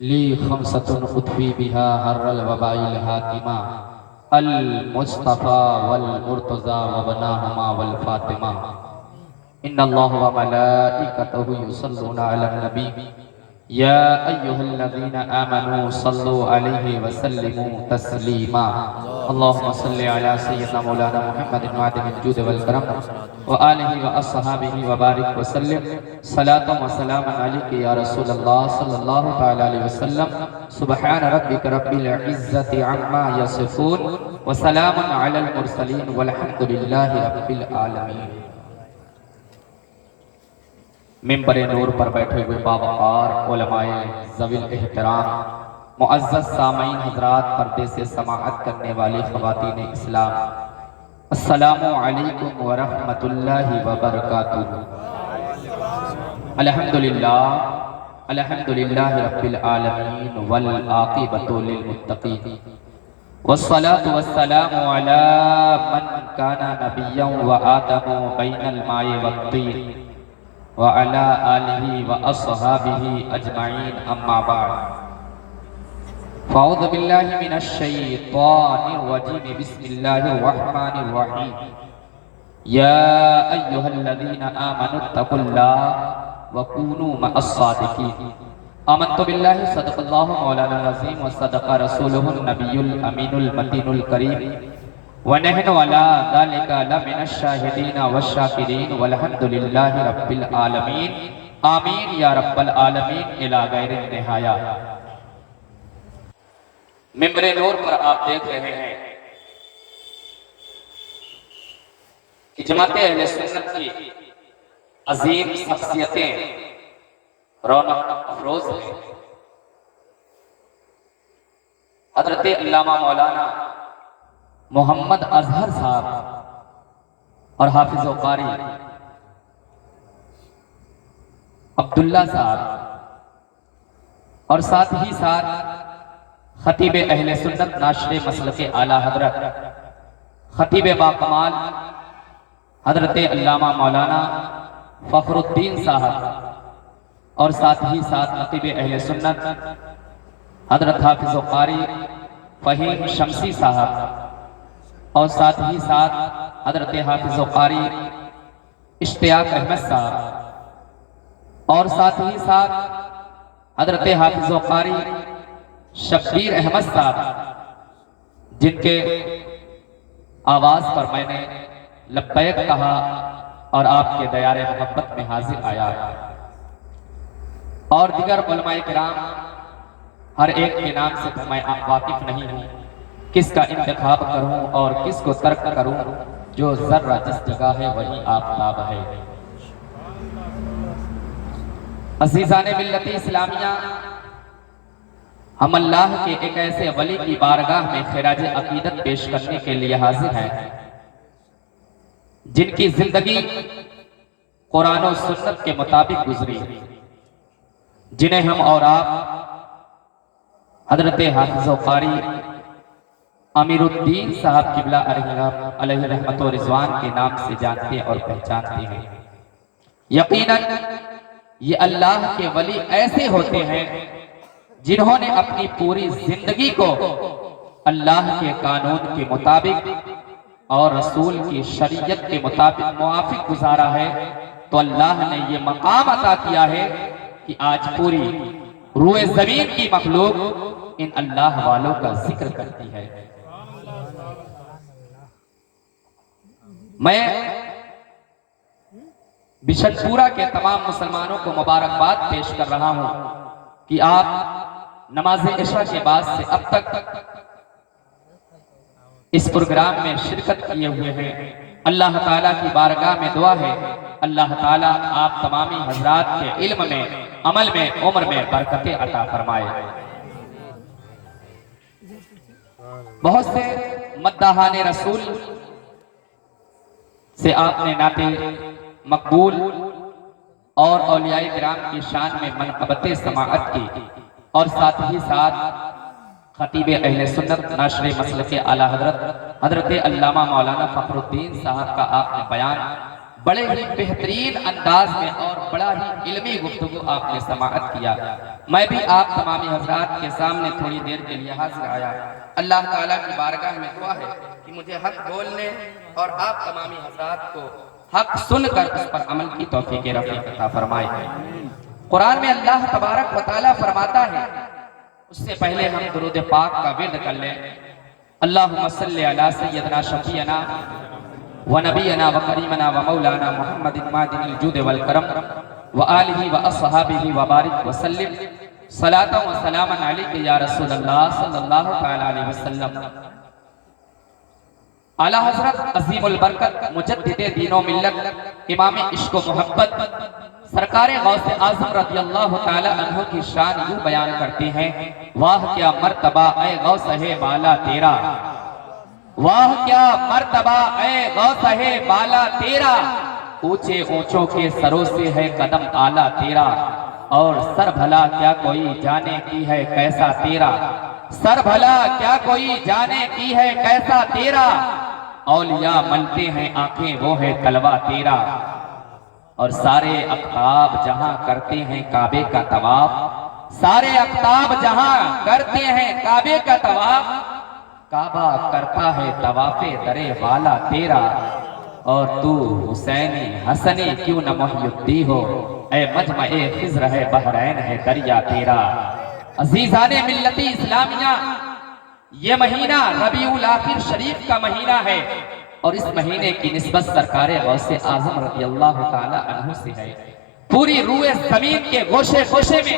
لی خمسۃ اطفی بہا حر الوباء الحاتمہ المصطفیٰ والمرتضیٰ وبناہما والفاطمہ ان اللہ وملائکتہ یصلون علی النبی یا ایہا الذین آمنوا صلوا علیہ وسلموا تسلیما اللہم صلی علی سیدنا مولانا محمد معدن الجود والکرم وآلہ واصحابہ وبارک وسلم صلاة و سلام علیک یا رسول اللہ صلی اللہ تعالی علیہ وسلم سبحان ربک رب العزت عما یصفون وسلام علی المرسلین والحمدللہ رب العالمین۔ ممبر نور پر بیٹھے ہوئے باوقار علماء ذوی الاحترام، معزز سامعین حضرات، پردے سے سماعت کرنے والی خواتین اسلام، السلام علیکم ورحمۃ اللہ وبرکاتہ۔ الحمدللہ الحمدللہ رب العالمین والعاقبۃ للمتقین والصلاة والسلام علی من کان نبیا وآدم بین الماء والطین وعلى آلہ واصحابہ اجمعین اما بعد فاعوذ باللہ من الشیطان الرجیم بسم اللہ الرحمن الرحیم یا ایہا الذین آمنوا اتقوا اللہ وکونوا مع الصادقین۔ آمنت باللہ صدق اللہ مولانا العظیم وصدق رسولہ النبی الامین المتین الکریم وَنَحْنُ عَلَىٰ ذَلِكَ لَمِنَ الشَّاهِدِينَ وَالشَّاكِرِينَ وَالْحَمْدُ لِلَّهِ رَبِّ الْعَالَمِينَ آمین یا رب العالمین الی غیر النہایہ۔ ممبر نور پر آپ دیکھ رہے ہیں کہ جماعت اہل سنت کی عظیم شخصیتیں رونق افروز ہیں۔ حضرت علامہ مولانا محمد اظہر صاحب اور حافظ و قاری عبداللہ صاحب اور ساتھ ہی ساتھ خطیب اہل سنت ناشر مسلک اعلیٰ حضرت خطیب باکمال حضرت علامہ مولانا فخر الدین صاحب اور ساتھ ہی ساتھ خطیب اہل سنت حضرت حافظ و قاری فہیم شمسی صاحب اور ساتھ ہی ساتھ حضرت حافظ و قاری اشتیاق احمد صاحب اور ساتھ ہی ساتھ حضرت حافظ و قاری شبیر احمد صاحب، جن کے آواز پر میں نے لبیک کہا اور آپ کے دیار محبت میں حاضر آیا، اور دیگر علماء کرام ہر ایک کے نام سے میں واقف نہیں ہوں، کس کا انتخاب کروں اور کس کو ترک کروں، جو ذرہ جس جگہ ہے وہی آفتاب ہے۔ عزیزان ملت اسلامیہ، ہم اللہ کے ایک ایسے ولی کی بارگاہ میں خراج عقیدت پیش کرنے کے لیے حاضر ہیں جن کی زندگی قرآن و سنت کے مطابق گزری، جنہیں ہم اور آپ حضرت حافظ و قاری امیر الدین صاحب قبلہ علیہ رحمت و رضوان کے نام سے جانتے اور پہچانتے ہیں۔ یقیناً یہ اللہ کے ولی ایسے ہوتے ہیں جنہوں نے اپنی پوری زندگی کو اللہ کے قانون کے مطابق اور رسول کی شریعت کے مطابق موافق گزارا ہے، تو اللہ نے یہ مقام عطا کیا ہے کہ آج پوری روئے زمین کی مخلوق ان اللہ والوں کا ذکر کرتی ہے۔ میں بشن پورہ کے تمام مسلمانوں کو مبارکباد پیش کر رہا ہوں کہ آپ نماز عشاء کے بعد سے اب تک اس پروگرام میں شرکت کیے ہوئے ہیں۔ اللہ تعالیٰ کی بارگاہ میں دعا ہے اللہ تعالیٰ آپ تمامی حضرات کے علم میں، عمل میں، عمر میں برکتیں عطا فرمائے۔ بہت سے مداحان رسول سے آپ نے نعت مقبول اور اولیاء کرام کی شان میں منقبت سماعت کی، اور ساتھ ہی ساتھ خطیب اہل سنت ناشر مسلک اعلیٰ حضرت علامہ مولانا فخر الدین صاحب کا آپ نے بیان بڑے ہی بہترین انداز میں اور بڑا ہی علمی گفتگو آپ نے سماعت کیا۔ میں بھی آپ تمامی حضرات کے سامنے تھوڑی دیر کے لیے حاضر آیا۔ اللہ تعالیٰ کی بارگاہ میں دعا ہے کہ مجھے حق بولنے اور آپ تمامی حضرات کو حق سن کر اس پر عمل کی توفیق رفیق عطا فرمائے۔ قرآن میں اللہ تبارک و تعالیٰ فرماتا ہے، اس سے پہلے ہم درود پاک کا ورد کر لیں۔ اللہم صلی علی سیدنا شفیعنا و نبینا و کریمنا و مولانا محمد معدن الجود والکرم وآلہ و اصحابہ و بارک وسلم صلاۃ و سلام علیک یا رسول اللہ صلی اللہ علیہ وسلم۔ اعلیٰ حضرت عظیم البرکت مجدد دین و ملت امام عشق و محبت سرکار غوث اعظم رضی اللہ تعالی عنہ کی شان یوں بیان کرتے ہیں، واہ کیا مرتبہ اے غوث ہے بالا تیرا، واہ کیا مرتبہ اے غوث ہے بالا تیرا، اونچے اونچوں کے سروں سے ہے قدم اعلیٰ تیرا، اور سر بھلا کیا کوئی جانے کی ہے کیسا تیرا، سر بھلا کیا کوئی جانے کی ہے کیسا تیرا، اولیاء ملتے ہیں آنکھیں وہ ہے تلوہ تیرا، اور سارے اقطاب جہاں کرتے ہیں کعبے کا طواف، سارے اقطاب جہاں کرتے ہیں کعبے کا طواف، کعبہ کرتا ہے طواف در والا تیرا، اور تو حسینی حسنی کیوں نہ محی الدی ہو، اے مجمع خضر ہے بحرین ہے دریا تیرا۔ عزیزان ملتی اسلامیہ، یہ مہینہ ربیع الاخر شریف کا مہینہ ہے، اور اس مہینے کی نسبت سرکار غوث اعظم رضی اللہ تعالی عنہ سے ہے۔ پوری روئے زمین کے گوشے گوشے میں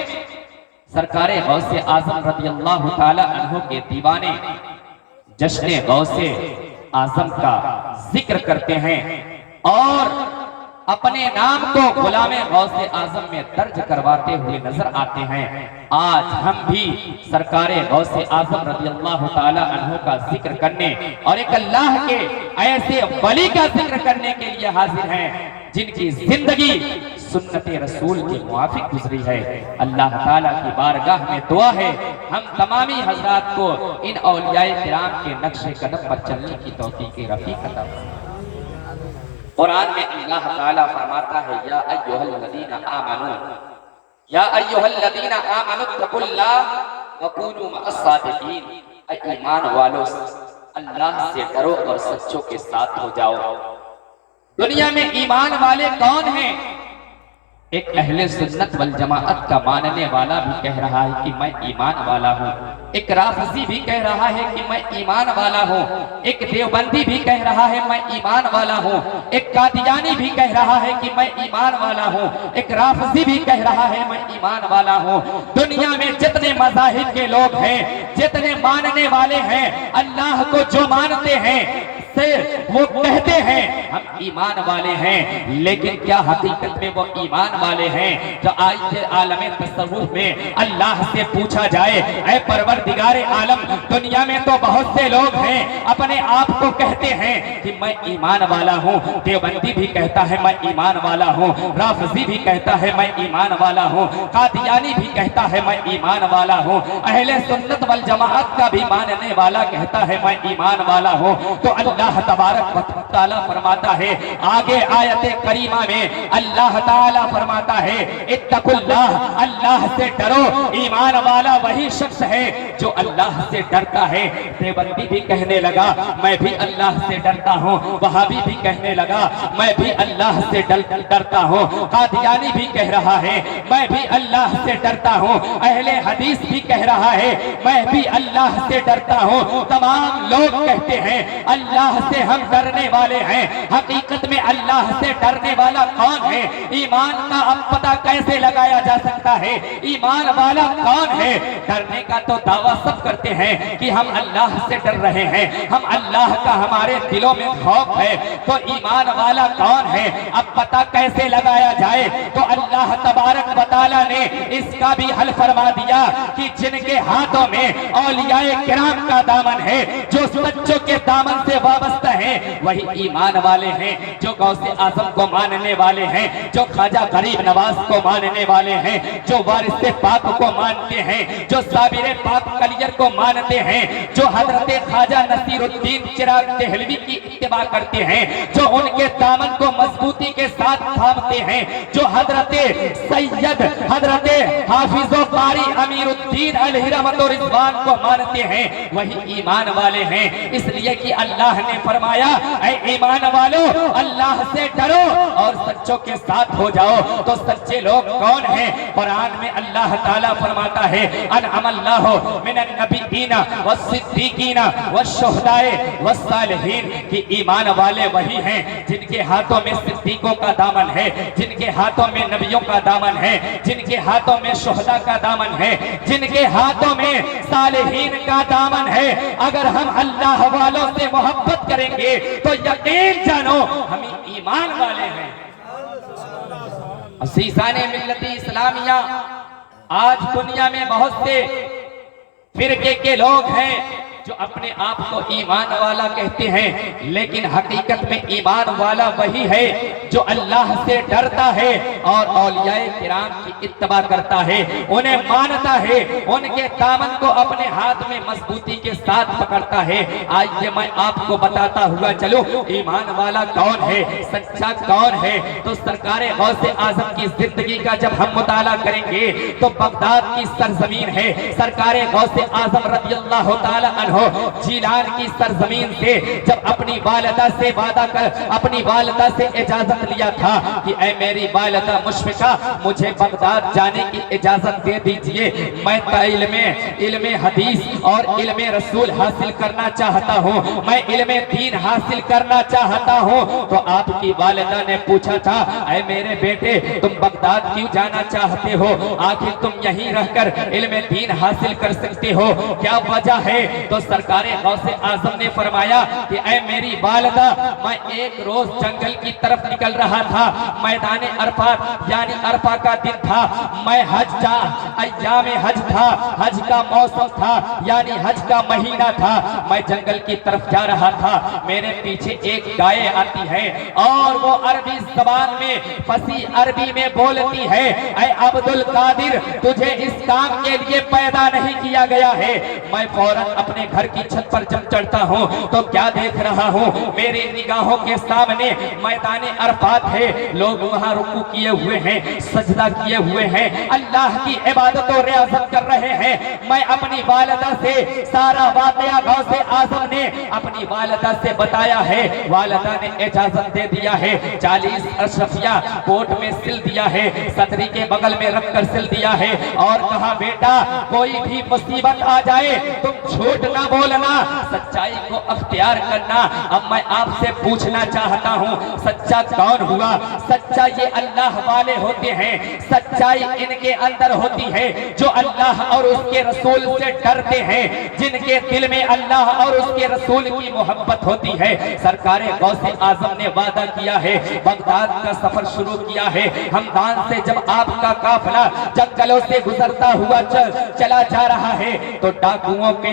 سرکار غوث اعظم رضی اللہ تعالی عنہ کے دیوانے جشن غوث اعظم کا ذکر کرتے ہیں، اور اپنے نام کو غلام غوث اعظم میں درج کرواتے ہوئے نظر آتے ہیں۔ آج ہم بھی سرکار غوث اعظم رضی اللہ تعالی عنہ کا ذکر کرنے اور ایک اللہ کے ایسے ولی کا ذکر کرنے کے لیے حاضر ہیں جن کی زندگی سنت رسول کے موافق گزری ہے۔ اللہ تعالیٰ کی بارگاہ میں دعا ہے ہم تمامی حضرات کو ان اولیاء کرام کے نقش قدم پر چلنے کی توفیق رفیق عطا فرمائے۔ قرآن میں اللہ تعالیٰ فرماتا ہے، یا ایہا الذین آمنوا، یا ایہا الذین آمنوا اتقوا اللہ وکونوا مع الصادقین، اے ایمان والو اللہ سے ڈرو اور سچوں کے ساتھ ہو جاؤ۔ دنیا میں ایمان والے کون ہیں؟ ایک اہل سنت والجماعت کا ماننے والا بھی کہہ رہا ہے کہ میں ایمان والا ہوں، ایک رافضی بھی کہہ رہا ہے کہ میں ایمان والا ہوں، ایک دیوبندی بھی کہہ رہا ہے میں ایمان والا ہوں، ایک قادیانی بھی کہہ رہا ہے کہ میں ایمان والا ہوں، ایک رافضی بھی کہہ رہا ہے میں ایمان والا ہوں۔ دنیا میں جتنے مذاہب کے لوگ ہیں، جتنے ماننے والے ہیں، اللہ کو جو مانتے ہیں وہ کہتے ہیں ہم ایمان والے ہیں، لیکن کیا حقیقت میں وہ ایمان والے ہیں؟ جو آج عالم تصوف میں اللہ سے پوچھا جائے، اے پروردگار عالم، دنیا میں تو بہت سے لوگ ہیں اپنے آپ کو کہتے ہیں کہ میں ایمان والا ہوں، دیوبندی بھی کہتا ہے میں ایمان والا ہوں، رافضی بھی کہتا ہے میں ایمان والا ہوں، قادیانی بھی کہتا ہے میں ایمان والا ہوں، اہل سنت والجماعت کا بھی ماننے والا کہتا ہے میں ایمان والا ہوں۔ تو اللہ تبارک و تعالیٰ فرماتا ہے آگے آیت کریمہ میں، اللہ تعالیٰ فرماتا ہے اتقوا اللہ، اللہ سے ڈرو۔ ایمان والا وہی شخص ہے جو اللہ سے ڈرتا ہے۔ دیوبندی بھی کہنے لگا میں بھی اللہ سے ڈرتا ہوں، وہابی بھی کہنے لگا میں بھی اللہ سے ڈرتا ہوں، قادیانی بھی کہہ رہا ہے میں بھی اللہ سے ڈرتا ہوں، اہل حدیث بھی کہہ رہا ہے میں بھی اللہ سے ڈرتا ہوں۔ تمام لوگ کہتے ہیں اللہ سے ہم ڈرنے والے ہیں، حقیقت میں اللہ سے ڈرنے والا کون ہے؟ ایمان کا اب پتہ کیسے لگایا جا سکتا ہے؟ ایمان والا کون ہے؟ ڈرنے کا تو دعویٰ سب کرتے ہیں کہ ہم اللہ سے ڈر رہے ہیں، ہم اللہ کا ہمارے دلوں میں خوف ہے، تو ایمان والا کون ہے؟ اب پتہ کیسے لگایا جائے؟ تو اللہ تبارک و تعالیٰ نے اس کا بھی حل فرما دیا کہ جن کے ہاتھوں میں اولیاء کرام کا دامن ہے، جو سچوں کے دامن سے وابستہ ہیں، وہی ایمان والے ہیں۔ جو غوث اعظم کو ماننے والے ہیں، جو خواجہ غریب نواز کو ماننے والے ہیں، جو وارث پاک کو مانتے ہیں، جو صابر پاک کلیر کو مانتے ہیں، جو حضرت خواجہ نصیر الدین چراغ دہلوی کی اتباع کرتے ہیں، جو ان کے دامن کو مضبوطی کے ساتھ تھامتے ہیں، جو حضرت سید حضرت حافظ و قاری امیر الدین علیہ رحمت و رضوان کو مانتے ہیں وہی ایمان والے ہیں، اس لیے کہ اللہ نے فرمایا اے ایمان والو اللہ سے ڈرو اور سچوں کے ساتھ ہو جاؤ۔ تو سچے لوگ کون ہیں؟ قرآن میں اللہ تعالیٰ فرماتا ہے انعم اللہ من النبیین والصدیقین والشہداء والصالحین، کہ ایمان والے وہی ہیں جن کے ہاتھوں میں صدیقوں کا دامن ہے، جن کے ہاتھوں میں نبیوں کا دامن ہے، جن کے ہاتھوں میں شہداء کا دامن ہے، جن کے ہاتھوں میں صالحین کا دامن ہے۔ اگر ہم اللہ والوں سے محبت کریں گے تو یقین جانو ہم ایمان والے ہیں۔ عزیزان ملت اسلامیہ، آج دنیا میں بہت سے فرقے کے لوگ ہیں جو اپنے آپ کو ایمان والا کہتے ہیں، لیکن حقیقت میں ایمان والا وہی ہے جو اللہ سے ڈرتا ہے اور اولیاء کرام کی اتباع کرتا ہے، انہیں مانتا ہے، ان کے دامن کو اپنے ہاتھ میں مضبوطی کے ساتھ پکڑتا ہے۔ آئیے میں آپ کو بتاتا ہوا چلو ایمان والا کون ہے، سچا کون ہے۔ تو سرکار غوث اعظم کی زندگی کا جب ہم مطالعہ کریں گے تو بغداد کی سرزمین ہے، سرکار غوث اعظم رضی اللہ تعالی عنہ جیلان کی سرزمین سے جب اپنی والدہ سے وعدہ کر اپنی والدہ سے اجازت لیا تھا کہ اے میری والدہ مشفقہ مجھے بغداد جانے کی اجازت دے دیجئے، میں علم حدیث اور علم رسول حاصل کرنا چاہتا ہوں، میں علم دین حاصل کرنا چاہتا ہوں۔ تو آپ کی والدہ نے پوچھا تھا اے میرے بیٹے تم بغداد کیوں جانا چاہتے ہو، آخر تم یہیں رہ کر علم دین حاصل کر سکتے ہو، کیا وجہ ہے؟ تو سرکار غوث اعظم نے فرمایا کہ اے میری والدہ میں ایک روز جنگل کی طرف نکل رہا تھا، میدان عرفات یعنی عرفہ کا دن تھا، میں ایام حج تھا، حج کا موسم تھا یعنی حج کا مہینہ تھا، میں جنگل کی طرف جا رہا تھا، میرے پیچھے ایک گائے آتی ہے اور وہ عربی زبان میں فصیح عربی میں بولتی ہے اے عبد القادر تجھے اس کام کے لیے پیدا نہیں کیا گیا ہے۔ میں فوراً اپنے گھر کی چھت پر جب چڑھتا ہوں تو کیا دیکھ رہا ہوں، میری نگاہوں کے سامنے میدان عرفات ہے، لوگ وہاں رکوع کیے ہوئے ہیں، سجدہ کیے ہوئے ہیں، اللہ کی عبادت و ریاضت کر رہے ہیں۔ میں اپنی والدہ سے سارا واقعہ غوث اعظم نے اپنی والدہ سے بتایا ہے، والدہ نے اجازت دے دیا ہے، 40 اشرفیہ کوٹ میں سل دیا ہے، صدری کے بغل میں رکھ کر سل دیا ہے اور کہا بیٹا کوئی بھی مصیبت آ جائے تم جھوٹ نہ بولنا، سچائی کو اختیار کرنا۔ اب میں آپ سے پوچھنا چاہتا ہوں سچا کون ہوا؟ سچا یہ اللہ والے ہوتے ہیں، سچائی ان کے اندر ہوتی ہے جو اللہ اور اس کے رسول سے ڈرتے ہیں، جن کے دل میں اللہ اور اس کے رسول کی محبت ہوتی ہے۔ سرکار غوث اعظم نے وعدہ کیا ہے، بغداد کا سفر شروع کیا ہے، ہمدان سے جب آپ کا قافلہ جنگلوں سے گزرتا ہوا چلا جا رہا ہے تو ڈاکوؤں کا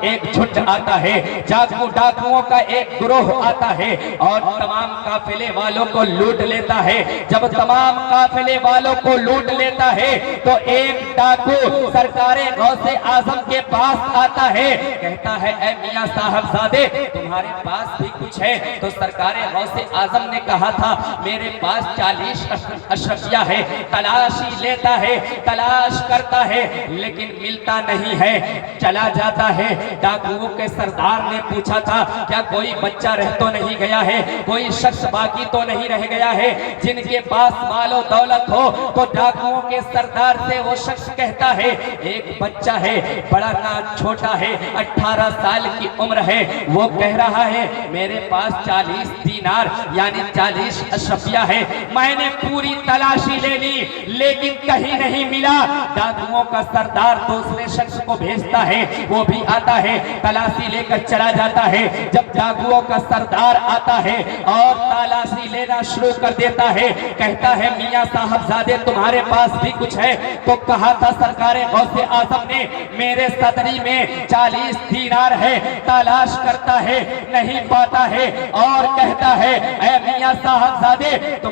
ایک جھنڈ آتا ہے، ڈاکوؤں کا ایک گروہ آتا ہے اور تمام قافلے والوں کو لوٹ لیتا ہے۔ جب تمام قافلے والوں کو لوٹ لیتا ہے تو ایک ڈاکو سرکار غوث اعظم کے پاس آتا ہے، کہتا ہے اے میاں صاحب زادے تمہارے پاس بھی کچھ ہے؟ تو سرکار غوث اعظم نے کہا تھا میرے پاس 40 اشرفیہ ہے۔ تلاشی لیتا ہے، تلاش کرتا ہے لیکن ملتا نہیں ہے، چلا جاتا ہے۔ ڈاکوؤں کے سردار نے پوچھا تھا کیا کوئی بچہ رہ تو نہیں گیا ہے، کوئی شخص باقی تو نہیں رہ گیا ہے جن کے پاس مال و دولت ہو؟ تو ڈاکوؤں کے سردار سے وہ شخص کہتا ہے ایک بچہ ہے، بڑا نہ چھوٹا ہے، 18 سال کی عمر ہے، وہ کہہ رہا ہے میرے پاس 40 دینار یعنی 40 اشرفیہ ہے، میں نے پوری تلاشی لے لی لیکن کہیں نہیں ملا۔ ڈاکوؤں کا سردار دوسرے شخص کو بھیجتا ہے، وہ بھی آتا ہے، تلاشی لے کر چلا جاتا ہے۔ جب ڈاکوؤں کا سردار آتا ہے اور تلاشی لینا شروع کر دیتا ہے، کہتا ہے میاں صاحب زادے تمہارے پاس بھی کچھ ہے؟ تو کہا تھا سرکار غوث اعظم نے میرے صدری میں 40 دینار ہے، تلاش کرتا ہے نہیں پاتا ہے اور کہتا ہے اے میاں میاں صاحبزادے تم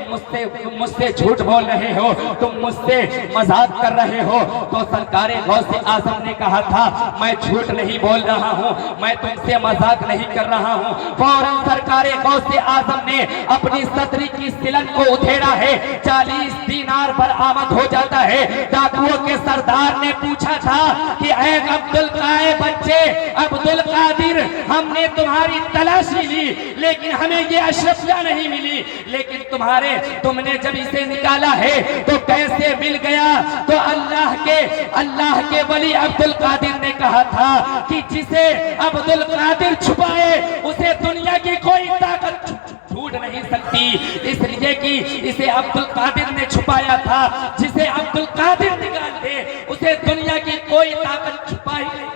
مجھ سے جھوٹ بول رہے ہو، تم مجھ سے مذاق کر رہے ہو۔ تو سرکار غوث اعظم نے کہا تھا میں جھوٹ نہیں بول رہا ہوں، میں تم سے مذاق نہیں کر رہا ہوں۔ فوراً سرکار غوث اعظم نے اپنی صدری کی سلن کو ادھیڑا ہے، 40 دینار برآمد ہو جاتا ہے۔ ڈاکوؤں کے سردار نے پوچھا تھا کہ اے عبدالقائے بچے عبدالقادر، ہم نے تمہاری تلاشی لی لیکن ہمیں یہ اشرفیہ نہیں ملی، لیکن تم نے جب اسے نکالا ہے تو کیسے مل گیا؟ تو اللہ کے ولی عبدالقادر نے کہا تھا کہ جسے عبدالقادر چھپائے اسے دنیا کی کوئی طاقت چھوٹ نہیں سکتی، اس لیے کہ اسے عبدالقادر نے چھپایا تھا، جسے عبدالقادر نکال دے اسے دنیا کی کوئی طاقت چھپا ہی نہیں۔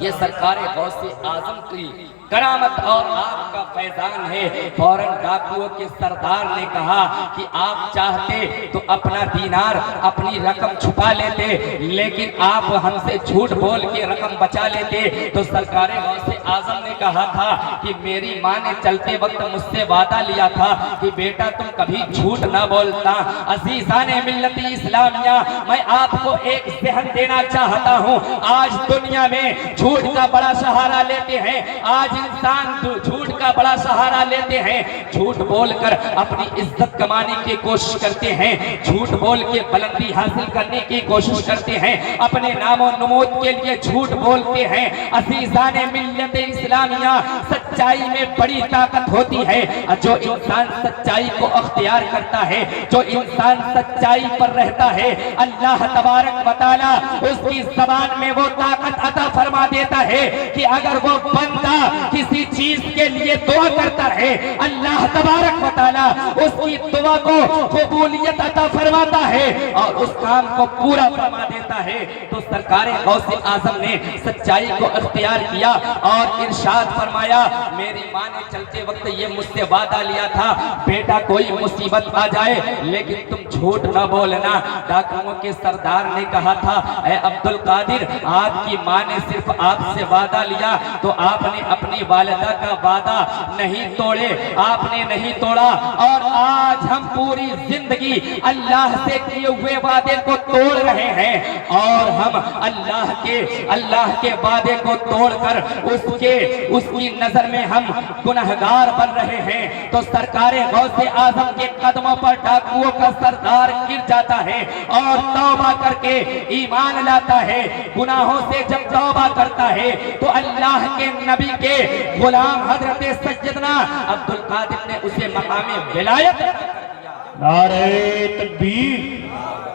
یہ سرکار غوث اعظم کی کرامت اور آپ کا فیضان ہے۔ فوراً ڈاکوؤں کے سردار نے کہا کہ آپ چاہتے تو اپنا دینار اپنی رقم چھپا لیتے، لیکن آپ ہم سے جھوٹ بول کے رقم بچا لیتے۔ تو سرکار غوث اعظم نے کہا تھا کہ میری ماں نے چلتے وقت مجھ سے وعدہ لیا تھا کہ بیٹا تم کبھی جھوٹ نہ بولتا۔ عزیزان ملت اسلامیہ، میں آپ کو ایک ذہن دینا چاہتا ہوں، آج دنیا میں جھوٹ کا بڑا سہارا لیتے ہیں، آج انسان جھوٹ کا بڑا سہارا لیتے ہیں، جھوٹ بول کر اپنی عزت کمانے کی کوشش کرتے ہیں، جھوٹ بول کے بلندی حاصل کرنے کی کوشش کرتے ہیں، اپنے نام و نمود کے لیے جھوٹ بولتے ہیں۔ عزیزان ملت اسلامیہ، سچائی میں بڑی طاقت ہوتی ہے، جو انسان سچائی کو اختیار کرتا ہے، جو انسان سچائی پر رہتا ہے، اللہ تبارک و تعالی اس کی زبان میں وہ طاقت عطا فرما دیتا ہے کہ اگر وہ بندہ کسی چیز کے لیے دعا کرتا ہے، اللہ تبارک و تعالی اس کی دعا کو قبولیت عطا فرماتا ہے اور اس کام کو پورا فرما دیتا ہے۔ تو سرکار غوث اعظم نے سچائی کو اختیار کیا اور ارشاد فرمایا، میری ماں نے چلتے وقت یہ مجھ سے وعدہ لیا تھا بیٹا کوئی مصیبت آ جائے لیکن تم جھوٹ نہ بولنا۔ ڈاکوؤں کے سردار نے کہا تھا اے عبدالقادر، آپ کی ماں نے صرف آپ سے وعدہ لیا تو آپ نے اپنی والدہ کا وعدہ نہیں توڑے، آپ نے نہیں توڑا، اور آج ہم پوری زندگی اللہ سے کیے ہوئے وعدے کو توڑ رہے ہیں اور ہم اللہ کے وعدے کو توڑ کر اس کی نظر میں ہم گنہگار بن رہے ہیں۔ تو سرکار غوث اعظم کے قدموں پر ڈاکوؤں کا سردار گر جاتا ہے اور توبہ کر کے ایمان لاتا ہے۔ گناہوں سے جب توبہ کرتا ہے تو اللہ کے نبی کے غلام حضرت سیدنا عبدالقادر نے اسے مقام ولایت عطا کر دیا۔ نعرہ تکبیر،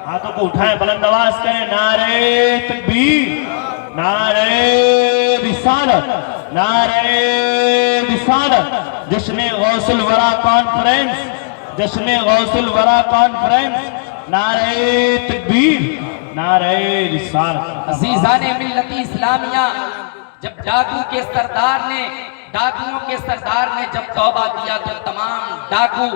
ہاتھوں کو اٹھائیں بلند آواز کریں، نعرہ تکبیر، نعرہ رسالت، نعرہ رسالت۔ جشن غوث الورا کانفرنس، جشن غوث الورا کانفرنس، نعرہ تکبیر، نعرہ رسالت۔ عزیزان ملت اسلامیہ، جب ڈاکو کے سردار نے ڈاکوؤں کے سردار نے جب توبہ کیا تو تمام ڈاکو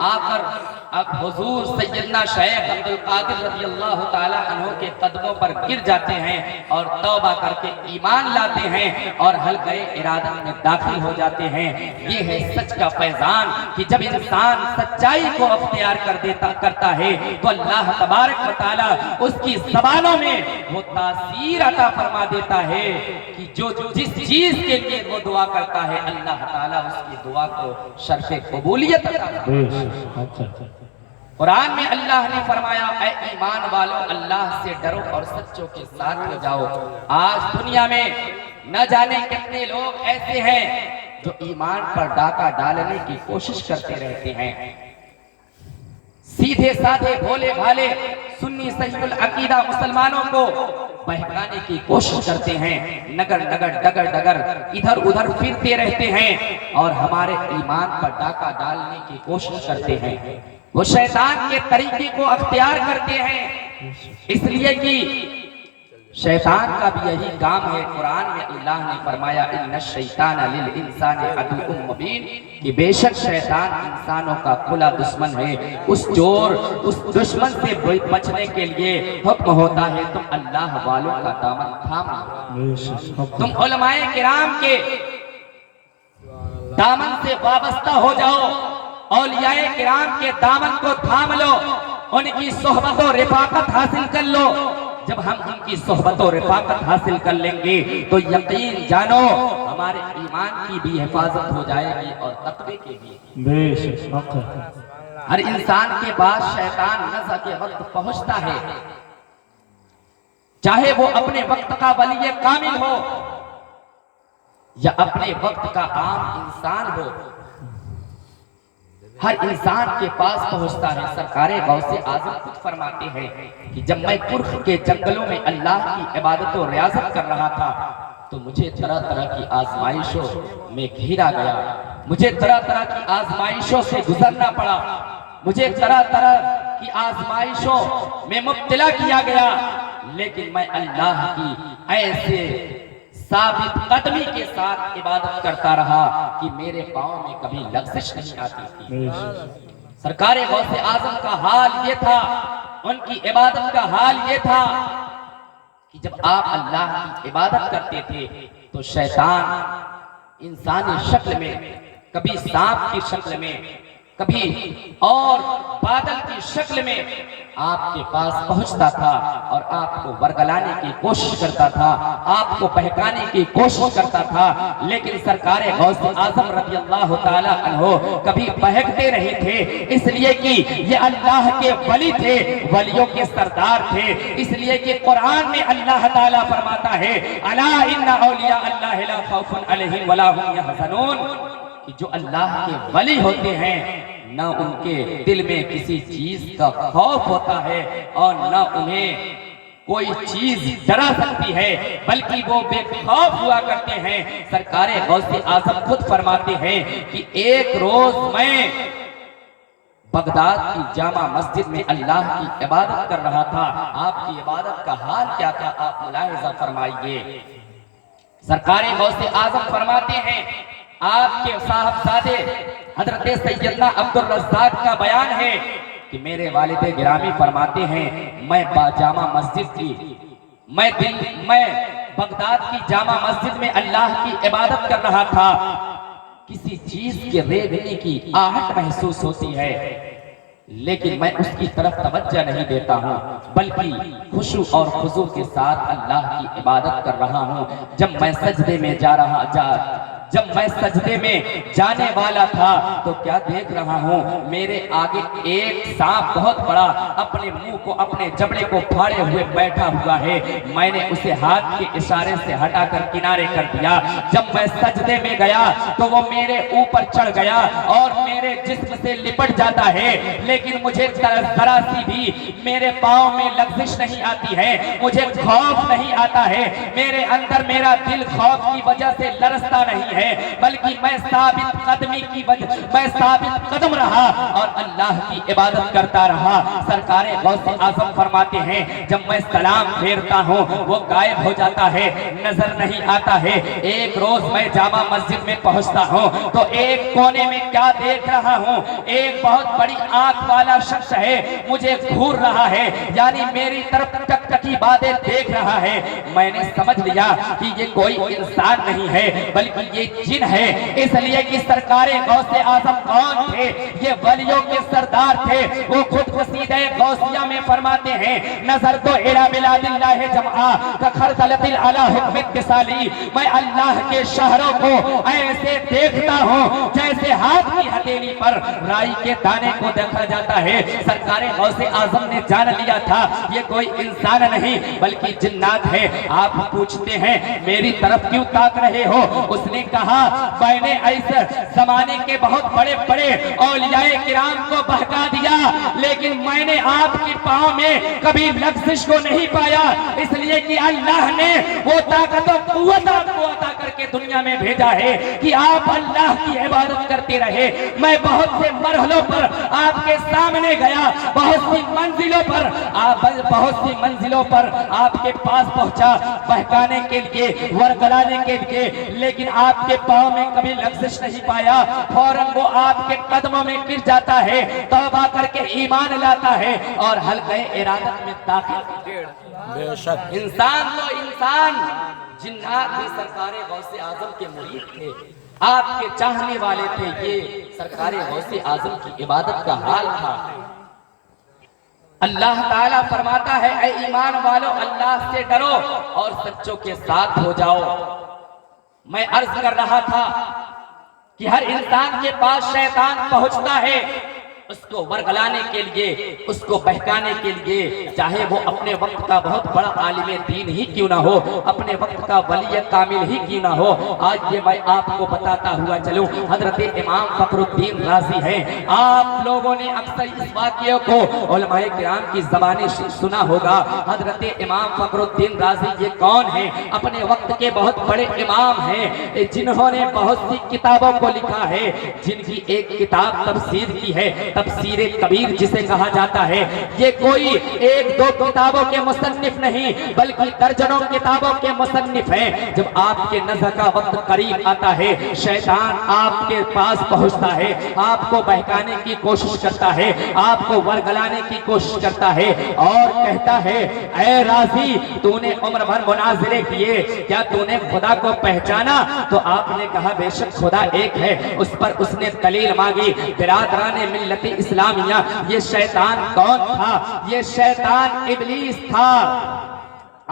آ کر اب حضور سیدنا شیخ عبدالقادر رضی اللہ تعالی عنہ کے قدموں پر گر جاتے ہیں اور توبہ کر کے ایمان لاتے ہیں اور حلقہ ارادت میں داخل ہو جاتے ہیں۔ یہ ہے سچ کا فیضان کہ جب انسان سچائی کو اختیار کرتا ہے تو اللہ تبارک و تعالی اس کی زبانوں میں وہ تاثیر عطا فرما دیتا ہے کہ جس چیز کے لیے وہ دعا کرتا ہے اللہ تعالیٰ اس کی دعا کو شرف قبولیت عطا فرماتا ہے۔ قرآن میں اللہ نے فرمایا اے ایمان والو اللہ سے ڈرو اور سچوں کے ساتھ ہو جاؤ۔ آج دنیا میں نہ جانے کتنے لوگ ایسے ہیں جو ایمان پر ڈاکہ ڈالنے کی کوشش کرتے رہتے ہیں، سیدھے سادھے بھولے بھالے سنی صحیح العقیدہ مسلمانوں کو بہکانے کی کوشش کرتے ہیں، نگر نگر ڈگر ڈگر ادھر ادھر پھرتے رہتے ہیں اور ہمارے ایمان پر ڈاکہ ڈالنے کی کوشش کرتے ہیں۔ وہ شیطان کے طریقے کو اختیار کرتے ہیں، اس لیے کہ شیطان کا بھی یہی کام ہے۔ قرآن میں اللہ نے فرمایا ان الشیطان للانسان عدو مبین، کہ بے شک شیطان انسانوں کا کھلا دشمن ہے۔ اس دشمن سے بچنے کے لیے حکم ہوتا ہے تم اللہ والوں کا دامن تھام لو، تم علماء کرام کے دامن سے وابستہ ہو جاؤ، اولیاء کرام کے دامن کو تھام لو، ان کی صحبت و رفاقت حاصل کر لو۔ جب ہم ان کی صحبت و رفاقت حاصل کر لیں گے تو یقین جانو ہمارے ایمان کی بھی حفاظت ہو جائے گی اور تقوی کی بھی۔ بے شک ہر انسان کے پاس شیطان نزع کے وقت پہنچتا ہے، چاہے وہ اپنے وقت کا ولی کامل ہو یا اپنے وقت کا عام انسان ہو، ہر انسان کے پاس پہنچتا ہے۔ سرکار غوث اعظم خود فرماتے ہیں کہ جب میں کرخ کے جنگلوں میں اللہ کی عبادت و ریاضت کر رہا تھا تو مجھے طرح طرح کی آزمائشوں میں گھیرا گیا، مجھے طرح طرح کی آزمائشوں سے گزرنا پڑا، مجھے طرح طرح کی آزمائشوں میں مبتلا کیا گیا، لیکن میں اللہ کی ایسے ثابت قدمی کے ساتھ عبادت کرتا رہا کہ میرے پاؤں میں کبھی لغزش نہیں آتی تھی۔ سرکار غوث اعظم کا حال یہ تھا، ان کی عبادت کا حال یہ تھا کہ جب آپ اللہ کی عبادت کرتے تھے تو شیطان انسانی شکل میں، کبھی سانپ کی شکل میں، کبھی اور بادل کی شکل میں آپ کے پاس پہنچتا تھا اور آپ کو ورگلانے کی کوشش کرتا تھا، آپ کو بہکانے کی کوشش کرتا تھا، لیکن سرکار غوث اعظم رضی اللہ تعالی عنہ کبھی بہکتے نہیں تھے، اس لیے کہ یہ اللہ کے ولی تھے، ولیوں کے سردار تھے، اس لیے کہ قرآن میں اللہ تعالیٰ فرماتا ہے الا ان اولیاء اللہ لا خوف علیہم ولا هم يحزنون، کہ جو اللہ کے ولی ہوتے ہیں نہ ان کے دل میں کسی چیز کا خوف ہوتا ہے اور نہ انہیں کوئی چیز ڈرا سکتی ہے، بلکہ وہ بے خوف ہوا کرتے ہیں۔ سرکار غوث اعظم خود فرماتے ہیں کہ ایک روز میں بغداد کی جامع مسجد میں اللہ کی عبادت کر رہا تھا، آپ کی عبادت کا حال کیا تھا آپ ملاحظہ فرمائیے۔ سرکار غوث اعظم فرماتے ہیں، آپ کے صاحبزادے حضرت سیدنا عبد الرزاق کا بیان ہے کہ میرے والد گرامی فرماتے ہیں میں جامع مسجد کی میں بغداد کی جامع مسجد میں اللہ کی عبادت کر رہا تھا، کسی چیز کے ریگنے کی آہٹ محسوس ہوتی ہے لیکن میں اس کی طرف توجہ نہیں دیتا ہوں، بلکہ خشوع اور خضوع کے ساتھ اللہ کی عبادت کر رہا ہوں۔ جب میں سجدے میں جانے والا تھا تو کیا دیکھ رہا ہوں، میرے آگے ایک سانپ بہت بڑا اپنے منہ کو، اپنے جبڑے کو پھاڑے ہوئے بیٹھا ہوا ہے، میں نے اسے ہاتھ کے اشارے سے ہٹا کر کنارے کر دیا۔ جب میں سجدے میں گیا تو وہ میرے اوپر چڑھ گیا اور میرے جسم سے لپٹ جاتا ہے، لیکن مجھے ذرا سی بھی میرے پاؤں میں لغزش نہیں آتی ہے، مجھے خوف نہیں آتا ہے، میرے اندر میرا دل خوف کی وجہ سے لرزتا نہیں ہے، بلکہ میں ثابت قدم رہا اور اللہ کی عبادت کرتا رہا۔ سرکار غوث اعظم فرماتے ہیں جب میں سلام پھیرتا ہوں وہ غائب ہو جاتا ہے، نظر نہیں آتا ہے۔ ایک روز میں جامع مسجد میں پہنچتا ہوں تو ایک کونے میں کیا دیکھ رہا ہوں، ایک بہت بڑی آنکھ والا شخص ہے، مجھے گھور رہا ہے، یعنی میری طرف ٹکٹکی باتیں دیکھ رہا ہے۔ میں نے سمجھ لیا کہ یہ کوئی انسان نہیں ہے بلکہ یہ جن ہے، اس لیے کہ سرکار غوث اعظم کون تھے؟ یہ ولیوں کے سردار تھے۔ وہ خود قصیدہ غوثیہ میں فرماتے ہیں نظر تو الی بلاد اللہ جمعہ کخردلۃ علی حکم اتصالی، میں اللہ کے شہروں کو ایسے دیکھتا ہوں جیسے ہاتھ کی ہتھیلی پر رائی کے دانے کو دیکھا جاتا ہے۔ سرکار غوث اعظم نے جان لیا تھا یہ کوئی انسان نہیں بلکہ جنات ہے۔ آپ پوچھتے ہیں میری طرف کیوں تاک رہے ہو؟ اس نے کہا میں نے ایسے زمانے کے بہت بڑے بڑے اولیاء کرام کو بہکا دیا لیکن میں نے آپ کے پاؤں میں کبھی لغزش کو نہیں پایا، اس لیے کہ اللہ نے وہ طاقت و قوت آپ کو عطا کر کے دنیا میں بھیجا ہے کہ آپ اللہ کی عبادت کرتے رہے۔ میں بہت سے مرحلوں پر آپ کے سامنے گیا، بہت سی منزلوں پر آپ کے پاس پہنچا بہکانے کے لیے، ورگلانے کے لیے، لیکن آپ کے پاؤں میں کبھی لغزش نہیں پایا۔ فوراً وہ آپ کے قدموں میں گر جاتا ہے، توبہ کر کے ایمان لاتا ہے اور حلقہ ارادت میں داخل۔ بے شک انسان تو انسان، جنات بھی سرکار غوث اعظم کے مرید تھے۔ آپ کے چاہنے والے تھے، یہ سرکار غوث اعظم کی عبادت کا حال تھا۔ اللہ تعالیٰ فرماتا ہے اے ایمان والو اللہ سے ڈرو اور سچوں کے ساتھ ہو جاؤ۔ میں عرض کر رہا تھا کہ ہر انسان کے پاس شیطان پہنچتا ہے اس کو ورگلانے کے لیے، اس کو بہکانے کے لیے، چاہے وہ اپنے وقت کا بہت بڑا عالم دین ہی کیوں نہ ہو، اپنے وقت کا ولی کامل ہی کیوں نہ ہو۔ آج یہ میں آپ کو بتاتا ہوا چلوں، حضرت امام فخر الدین رازی ہیں۔ آپ لوگوں نے اکثر اس واقعے کو علماء کرام کی زبانیں سنا ہوگا۔ حضرت امام فخر الدین رازی یہ کون ہیں؟ اپنے وقت کے بہت بڑے امام ہیں جنہوں نے بہت سی کتابوں کو لکھا ہے، جن کی ایک کتاب تفسیر کی ہے، تفسیر کبیر جسے کہا جاتا ہے۔ یہ کوئی ایک دو کتابوں کے مصنف نہیں بلکہ درجنوں کتابوں کے مصنف ہیں۔ جب آپ کے نزع کا وقت قریب آتا ہے، شیطان آپ کے پاس پہنچتا ہے، آپ کو بہکانے کی کوشش کرتا ہے، آپ کو ورگلانے کی کوشش کرتا ہے اور کہتا ہے اے رازی تو نے عمر بھر مناظرے کیے، کیا تو نے خدا کو پہچانا؟ تو آپ نے کہا بے شک خدا ایک ہے۔ اس پر اس نے دلیل مانگی۔ برادران ملت اسلامیہ، یہ شیطان کون تھا؟ یہ شیطان ابلیس تھا۔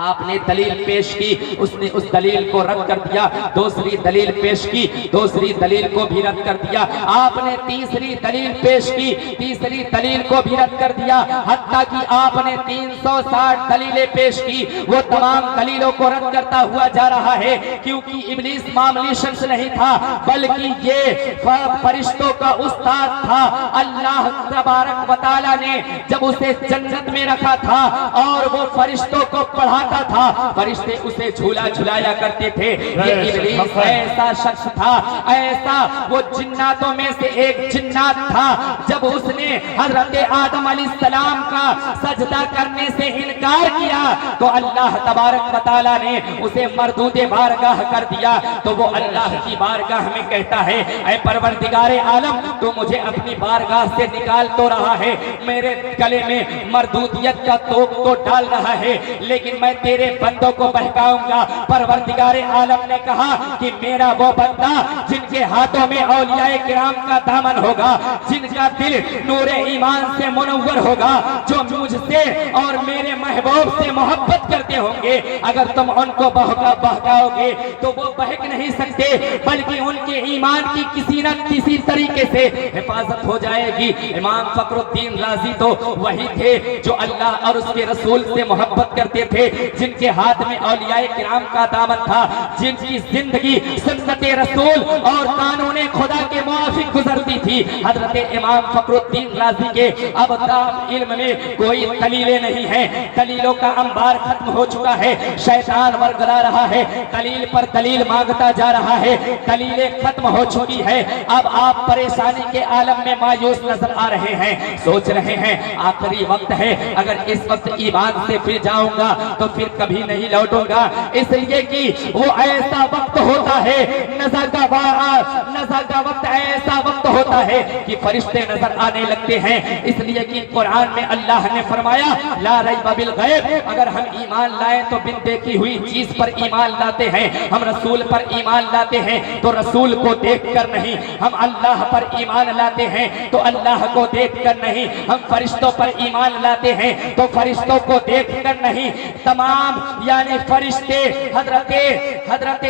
آپ نے دلیل پیش کی، اس نے اس دلیل کو رد کر دیا، دوسری دلیل پیش کی، دوسری دلیل کو بھی رد کر دیا، آپ نے تیسری دلیل پیش کی، تیسری دلیل کو بھی رد کر دیا، حتیٰ کہ آپ نے 360 دلیلیں پیش کی، وہ تمام دلیلوں کو رد کرتا ہوا جا رہا ہے، کیونکہ ابلیس معمولی شخص نہیں تھا بلکہ یہ فرشتوں کا استاد تھا۔ اللہ تبارک و تعالیٰ نے جب اسے جنت میں رکھا تھا اور وہ فرشتوں کو پڑھا تھا، فرشتے اسے جھولا جھلایا کرتے تھے۔ یہ ابلیس ایسا شخص تھا، ایسا وہ جناتوں میں سے ایک جنات تھا۔ جب اس نے حضرت آدم علیہ السلام کا سجدہ کرنے سے انکار کیا تو اللہ تبارک و تعالیٰ نے اسے مردود بارگاہ کر دیا۔ تو وہ اللہ کی بارگاہ میں کہتا ہے اے پروردگار عالم تو مجھے اپنی بارگاہ سے نکال تو رہا ہے، میرے گلے میں مردودیت کا توق تو ڈال رہا ہے، لیکن میں تیرے بندوں کو بہکاؤں گا۔ پروردگار عالم نے کہا کہ میرا وہ بندہ جن کے ہاتھوں میں اولیاء کرام کا دامن ہوگا، جن کا دل نور ایمان سے منور ہوگا، جو مجھ سے اور میرے محبوب سے محبت کرتے ہوں گے، اگر تم ان کو بہکاؤ گے تو وہ بہک نہیں سکتے بلکہ ان کے ایمان کی کسی نہ کسی طریقے سے حفاظت ہو جائے گی۔ امام فخر الدین رازی تو وہی تھے جو اللہ اور اس کے رسول سے محبت کرتے تھے، جن کے ہاتھ میں اولیاء کرام کا دامن تھا، جن کی زندگی سنت رسول اور قانون خدا کے موافق گزرتی تھی۔ حضرت امام فخر الدین رازی کے اب علم میں کوئی دلیلیں نہیں ہیں، دلیلوں کا انبار ختم ہو چکا ہے، شیطان ورگلا رہا ہے، دلیل پر دلیل مانگتا جا رہا ہے، دلیلیں ختم ہو چکی ہے۔ اب آپ پریشانی کے عالم میں مایوس نظر آ رہے ہیں، سوچ رہے ہیں آخری وقت ہے، اگر اس وقت ایمان سے پھر جاؤں گا تو پھر کبھی نہیں لوٹوں گا، اس لیے کہ وہ ایسا وقت ہوتا ہے، نزع کا وقت ایسا وقت ہوتا ہے کہ فرشتے نظر آنے لگتے ہیں۔ اس لیے کہ قرآن میں اللہ نے فرمایا لا ریب بالغیب، اگر ہم ایمان لائیں تو بن دیکھی ہوئی چیز پر ایمان لاتے ہیں، ہم رسول پر ایمان لاتے ہیں تو رسول کو دیکھ کر نہیں، ہم اللہ پر ایمان لاتے ہیں تو اللہ کو دیکھ کر نہیں، ہم فرشتوں پر ایمان لاتے ہیں تو فرشتوں کو دیکھ کر نہیں۔ تمام یعنی فرشتے حضرت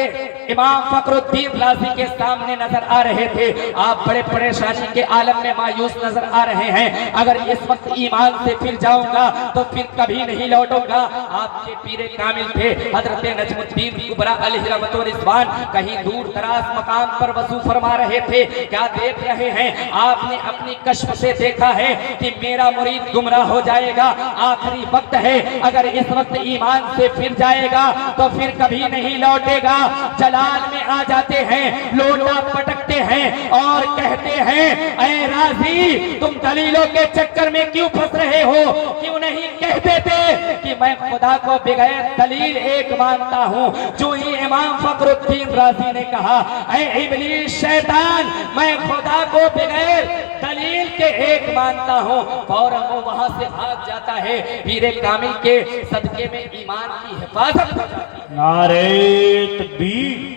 امام فخر الدین رازی کے سامنے نظر آ رہے تھے۔ آپ بڑے پریشانی کے عالم میں مایوس نظر آ رہے ہیں، اگر اس وقت ایمان سے پھر جاؤں گا تو پھر کبھی نہیں لوٹوں گا۔ آپ کے پیر کامل تھے حضرت نجم الدین کبریٰ علیہ رحمت و رضوان، کہیں دور دراز مقام پر وضو فرما رہے تھے، کیا دیکھ رہے ہیں؟ آپ نے اپنی کشف سے دیکھا ہے کہ میرا مرید گمراہ ہو جائے گا، آخری وقت ہے، اگر اس وقت ایمان سے پھر جائے گا تو پھر کبھی نہیں لوٹے گا۔ جلال میں آ جاتے ہیں، لوٹا پٹکتے ہیں اور کہتے ہیں اے رازی تم دلیلوں کے چکر میں کیوں پھنس رہے ہو؟ کیوں نہیں کہتے تھے کہ میں خدا کو بغیر دلیل ایک مانتا ہوں؟ جو ہی امام فخر الدین رازی نے کہا اے ابلیس شیطان میں خدا کو بغیر دلیل کے ایک مانتا ہوں، فوراً وہ وہاں سے بھاگ جاتا ہے۔ پیر کامل کے صدقے میں ایمان کی حفاظت ہو جاتی ہے۔ نعرہ تکبیر،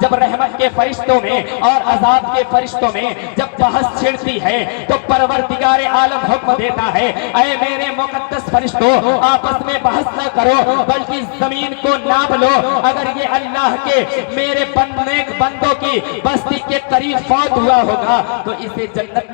جب رحمت کے فرشتوں میں اور عذاب کے فرشتوں میں جب بحث چھڑتی ہے تو پروردگار عالم حکم دیتا ہے اے میرے مقدس فرشتوں آپس میں بحث نہ کرو بلکہ زمین کو ناپ لو، اگر یہ اللہ کے میرے نیک بندوں کی بستی کے قریب فوت ہوا ہوگا تو اسے جنت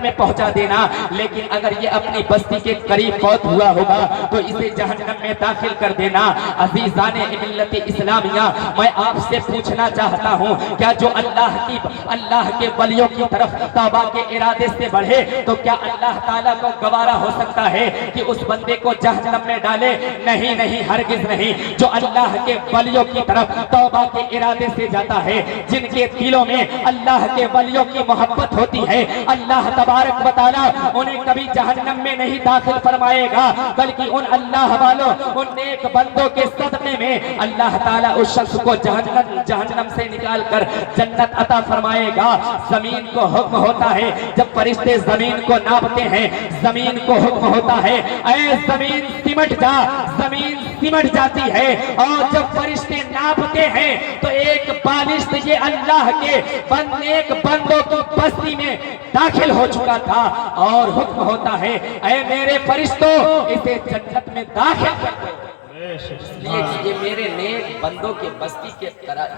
میں پہنچا دینا، لیکن اگر یہ اپنی بستی کے قریب فوت ہوا ہوگا تو اسے جہنم میں داخل کر دینا۔ عزیزان ملت اسلامیہ، میں آپ سے پوچھنا چاہتا ہوں کیا جو اللہ کے ولیوں کی طرف توبہ کے ارادے سے بڑھے تو کیا اللہ تعالیٰ کو گوارا ہو سکتا ہے کہ اس بندے کو جہنم میں ڈالے؟ نہیں، ہرگز نہیں۔ جو اللہ کے ولیوں کی طرف توبہ کے ارادے سے جاتا ہے، جن کے دلوں میں اللہ کے ولیوں کی محبت ہوتی ہے، اللہ تبارک و تعالیٰ انہیں کبھی جہنم میں نہیں داخل فرمائے گا، بلکہ ان اللہ والوں، ان نیک بندوں کے صدقے میں اللہ تعالیٰ اس شخص کو جہنم سے نکال کر جنت عطا فرمائے گا۔ زمین کو حکم ہوتا ہے، جب فرشتے زمین کو ناپتے ہیں، زمین کو حکم ہوتا ہے اے زمین سمٹ جا، زمین سمٹ جاتی ہے، اور جب فرشتے ناپتے ہیں تو ایک بالشت یہ اللہ کے نیک بندوں کی بستی میں داخل ہو چکا تھا، اور حکم ہوتا ہے اے میرے فرشتوں اسے جنت میں داخل کر دو، اس لیے کہ یہ میرے نیک بندوں کے بستی کے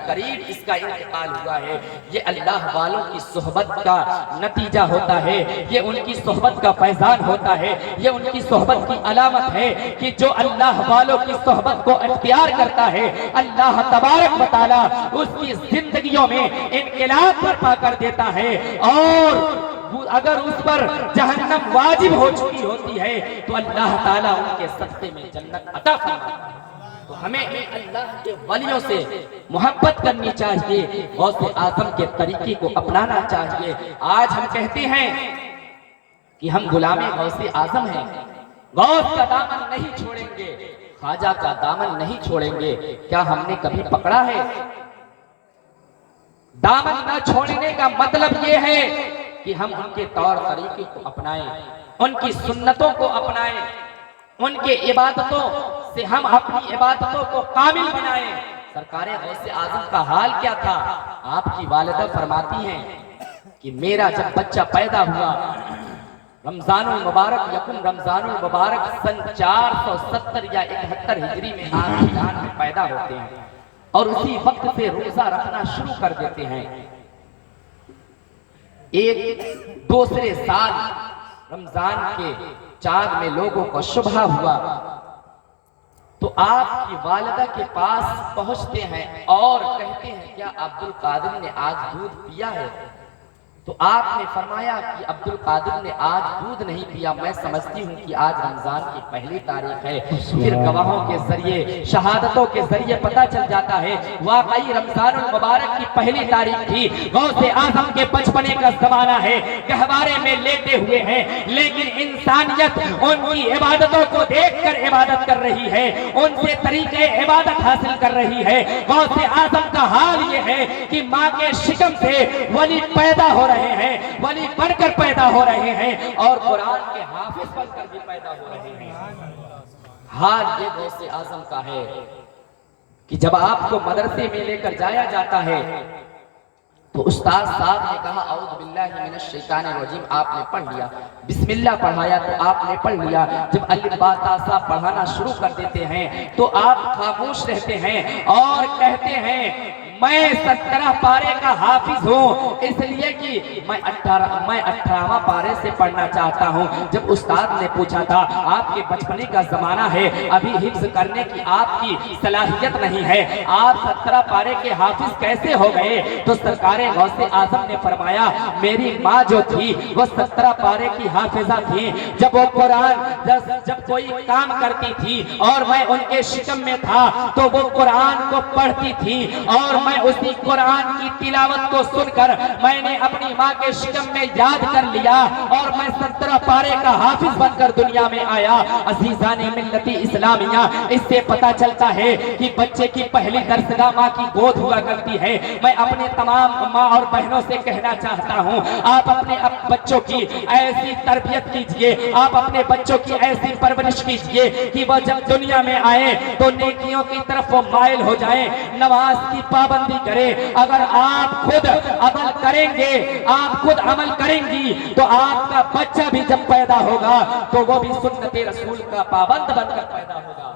قریب اس کا انتقال ہوا ہے۔ یہ اللہ والوں کی صحبت کا نتیجہ ہوتا ہے، یہ ان کی صحبت کا فیضان ہوتا ہے، یہ ان کی صحبت کی علامت ہے کہ جو اللہ والوں کی صحبت کو اختیار کرتا ہے اللہ تبارک و تعالیٰ اس کی زندگیوں میں انقلاب برپا کر دیتا ہے، اور اگر اس پر جہنم واجب ہو چکی ہوتی ہے تو اللہ تعالیٰ ان کے صدقے میں جنت عطا فرماتا ہے۔ تو ہمیں اللہ کے ولیوں سے محبت کرنی چاہیے، غوث اعظم کے طریقے کو اپنانا چاہیے۔ آج ہم کہتے ہیں کہ ہم غلام غوث اعظم ہیں، غوث کا دامن نہیں چھوڑیں گے، خواجہ کا دامن نہیں چھوڑیں گے، کیا ہم نے کبھی پکڑا ہے؟ دامن نہ چھوڑنے کا مطلب یہ ہے کہ ہم ان کے طور طریقے کو اپنائیں، ان کی سنتوں کو اپنائیں، ان کے عبادتوں سے ہم اپنی عبادتوں کو کامل بنائیں۔ سرکار غوث اعظم کا حال کیا تھا؟ آپ کی والدہ فرماتی ہیں کہ میرا جب بچہ پیدا ہوا رمضان المبارک، یکم رمضان المبارک سن 470 یا 71 ہجری میں آپ کی جان میں پیدا ہوتے ہیں، اور اسی وقت سے روزہ رکھنا شروع کر دیتے ہیں۔ ایک دوسرے سال رمضان کے چاند میں لوگوں کو شبہ ہوا تو آپ کی والدہ کے پاس پہنچتے ہیں اور کہتے ہیں کیا عبد القادر نے آج دودھ پیا ہے؟ تو آپ نے فرمایا کہ عبد القادر نے آج دودھ نہیں پیا، میں سمجھتی ہوں کہ آج رمضان کی پہلی تاریخ ہے۔ پھر گواہوں کے ذریعے، شہادتوں کے ذریعے پتہ چل جاتا ہے واقعی رمضان المبارک کی پہلی تاریخ تھی۔ غوث اعظم کے بچپنے کا زمانہ ہے، گہوارے میں لیٹے ہوئے ہیں، لیکن انسانیت ان کی عبادتوں کو دیکھ کر عبادت کر رہی ہے، ان سے طریقے عبادت حاصل کر رہی ہے۔ غوث اعظم کا حال یہ ہے کہ ماں کے شکم سے ولی پیدا ہو رہے ہیں، ولی بن کر پیدا ہو رہے ہیں، اور قرآن کے حافظ بن کر بھی پیدا ہو رہے ہیں۔ حال یہ غوث اعظم کا ہے کہ جب آپ کو مدرسے میں لے کر جایا جاتا ہے تو استاد صاحب نے کہا اعوذ باللہ من الشیطان الرجیم، آپ نے پڑھ لیا، بسم اللہ پڑھایا تو آپ نے پڑھ لیا۔ جب الف با تا سا پڑھانا شروع کر دیتے ہیں تو آپ خاموش رہتے ہیں اور کہتے ہیں میں 17 پارے کا حافظ ہوں، اس لیے کہ میں 18واں پارے سے پڑھنا چاہتا ہوں۔ جب استاد نے پوچھا تھا آپ کے بچپنے کا زمانہ ہے، ابھی حفظ کرنے کی آپ کی صلاحیت نہیں ہے، آپ 17 پارے کے حافظ کیسے ہو گئے؟ تو سرکار غوث اعظم نے فرمایا میری ماں جو تھی وہ 17 پارے کی حافظہ تھی، جب وہ قرآن جب کوئی کام کرتی تھی اور میں ان کے شکم میں تھا تو وہ قرآن کو پڑھتی تھی، اور میں اسی قرآن کی تلاوت کو سن کر میں نے اپنی ماں کے شکم میں یاد کر لیا اور میں 17 پارے کا حافظ بن کر دنیا میں آیا۔ عزیزان ملت اسلامیہ، اس سے پتا چلتا ہے کہ بچے کی پہلی درسگاہ ماں کی گود ہوا کرتی ہے۔ میں اپنے تمام ماں اور بہنوں سے کہنا چاہتا ہوں آپ اپنے بچوں کی ایسی تربیت کیجئے، آپ اپنے بچوں کی ایسی پرورش کیجئے کہ وہ جب دنیا میں آئے تو نیکیوں کی طرف وہ مائل ہو جائیں، نماز کی پابند پابندی کرے. اگر آپ خود عمل کریں گے، آپ خود عمل کریں گی، تو آپ کا بچہ بھی جب پیدا ہوگا تو وہ بھی سنت رسول کا پابند بن کر پیدا ہوگا.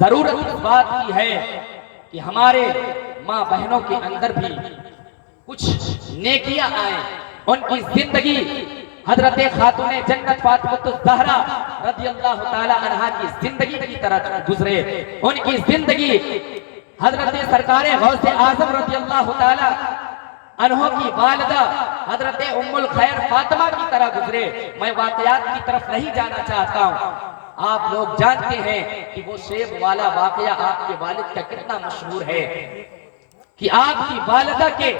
ضرورت اس بات کی ہے کہ ہمارے ماں بہنوں کے اندر بھی کچھ نیکیاں آئیں، ان کی زندگی حضرت خاتون جنت فاطمہ الزہرا رضی اللہ تعالی عنہا کی زندگی کی طرح گزرے. ان کی زندگی حضرت سرکار غوث اعظم رضی اللہ تعالی عنہ کی والدہ حضرت ام الخیر فاطمہ کی طرح گزرے. میں واقعات کی طرف نہیں جانا چاہتا ہوں. آپ لوگ جانتے ہیں کہ وہ سیب والا واقعہ آپ کے والد کا کتنا مشہور ہے کہ آپ کی والدہ کے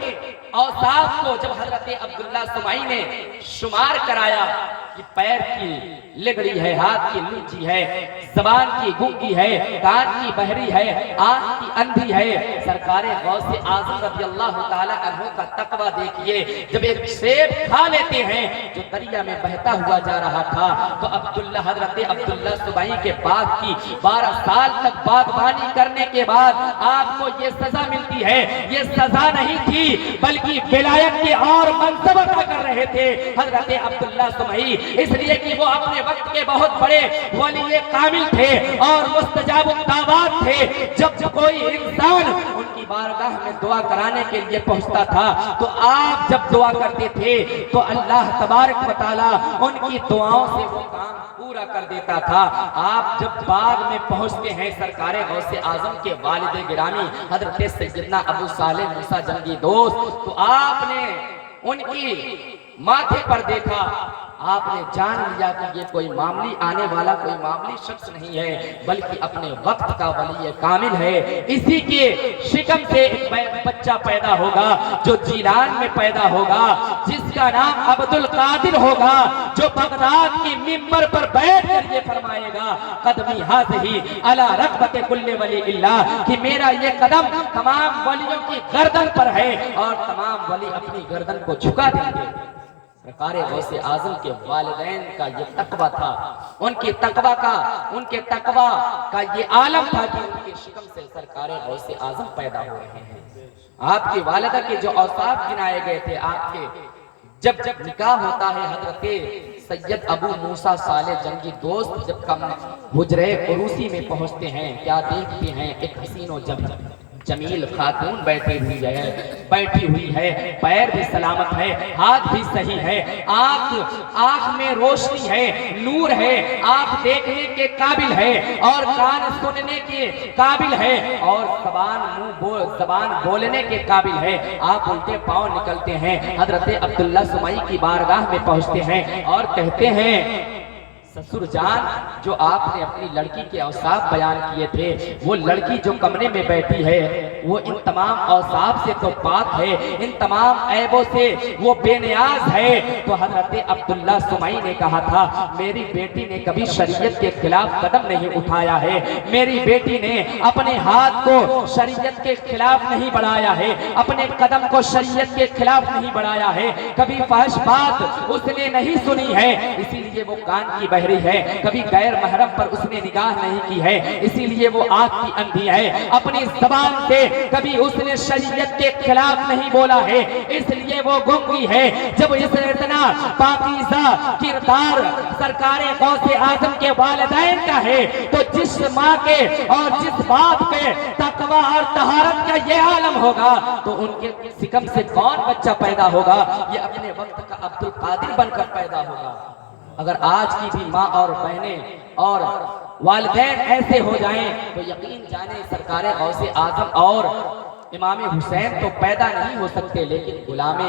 اوصاف کو جب حضرت عبداللہ سمعی نے شمار کرایا کہ پیر کی لگڑی ہے، ہاتھ کی لونچی ہے، زبان کی گونگی ہے، کان کی بہری ہے، آنکھ کی اندھی ہے. سرکار غوث اعظم رضی اللہ تعالی عنہ کا تقوی دیکھیے. جب ایک سیب کھا لیتے ہیں جو دریا میں بہتا ہوا جا رہا تھا تو حضرت عبداللہ سمعی کے باغ کی 12 سال تک باغبانی کرنے کے بعد آپ کو یہ سزا ملتی ہے. یہ سزا نہیں تھی بلکہ ولایت کی اور منصب عطا کر رہے تھے حضرت عبداللہ سمعی، اس لیے کہ وہ اپنے وقت کے بہت بڑے ولی کامل تھے اور مستجاب الدعوات تھے. جب کوئی انسان ان کی بارگاہ میں دعا کرانے کے لیے پہنچتا تھا تو آپ جب دعا کرتے تھے تو اللہ تبارک و تعالی ان کی دعاؤں سے وہ کام پورا کر دیتا تھا. آپ جب باغ میں پہنچتے ہیں سرکار غوث اعظم کے والد گرامی حضرت سیدنا ابو صالح موسیٰ جنگی دوست، تو آپ نے ان کی ماتھے پر دیکھا. آپ نے جان لیا کہ یہ کوئی معمولی آنے والا کوئی معمولی شخص نہیں ہے بلکہ اپنے وقت کا ولی کامل ہے. اسی کے شکم سے ایک بچہ پیدا ہوگا جو جیلان میں پیدا ہوگا، جس کا نام عبد القادر ہوگا، جو بغداد کی منبر پر بیٹھ کر یہ فرمائے گا قدمی ہاتھی علی رغبت کل ولی اللہ، کہ میرا یہ قدم تمام ولیوں کی گردن پر ہے اور تمام ولی اپنی گردن کو جھکا دیں گے. سرکار غوث اعظم کے والدین کا یہ تقوی تھا، ان کے تقوی کا یہ عالم تھا کہ ان کے شکم سے سرکار غوث اعظم پیدا ہو رہے ہیں. آپ کی والدہ کے جو اوصاف گنائے گئے تھے، آپ کے جب نکاح ہوتا ہے حضرت سید ابو موسیٰ صالح جنگی دوست جب کم حجرے عروسی میں پہنچتے ہیں، کیا دیکھتے ہیں؟ ایک حسین و جمیل خاتون بیٹھی ہوئی ہے، پیر بھی سلامت ہے، ہاتھ بھی صحیح ہے، آنکھ میں روشنی ہے، نور ہے، آنکھ دیکھنے کے قابل ہے اور کان سننے کے قابل ہے اور زبان بولنے کے قابل ہے. آپ الٹے پاؤں نکلتے ہیں حضرت عبداللہ سمعی کی بارگاہ میں پہنچتے ہیں اور کہتے ہیں سسر جان، جو آپ نے اپنی لڑکی کے اوصاف بیان کیے تھے، وہ لڑکی جو کمرے میں بیٹھی ہے وہ ان تمام اوصاف سے تو پاک ہے، ان تمام عیبوں سے وہ بے نیاز ہے. تو حضرت عبداللہ سمعی نے کہا تھا میری بیٹی نے کبھی شریعت کے خلاف قدم نہیں اٹھایا ہے، میری بیٹی نے اپنے ہاتھ کو شریعت کے خلاف نہیں بڑھایا ہے، اپنے قدم کو شریعت کے خلاف نہیں بڑھایا ہے، کبھی فحش بات اس نے نہیں سنی ہے اسی لیے وہ کان کی بہری ہے، کبھی غیر محرم پر اس نے نگاہ نہیں کی ہے اسی لیے وہ آنکھ کی اندھی ہے، اپنی زبان سے کبھی اس نے شریعت کے خلاف نہیں بولا ہے اس لیے وہ گنگی ہے. جب اس اتنا پاکیزہ کردار سرکار غوث اعظم کے والدین کا ہے تو جس ماں کے اور جس باپ کے تقوی اور طہارت کا یہ عالم ہوگا تو ان کے سکم سے کون بچہ پیدا ہوگا؟ یہ اپنے وقت کا عبد القادر بن کر پیدا ہوگا. اگر آج کی بھی ماں اور بہنیں اور والدین ایسے ہو جائیں تو یقین جانے سرکار غوث اعظم اور امام حسین تو پیدا نہیں ہو سکتے لیکن غلام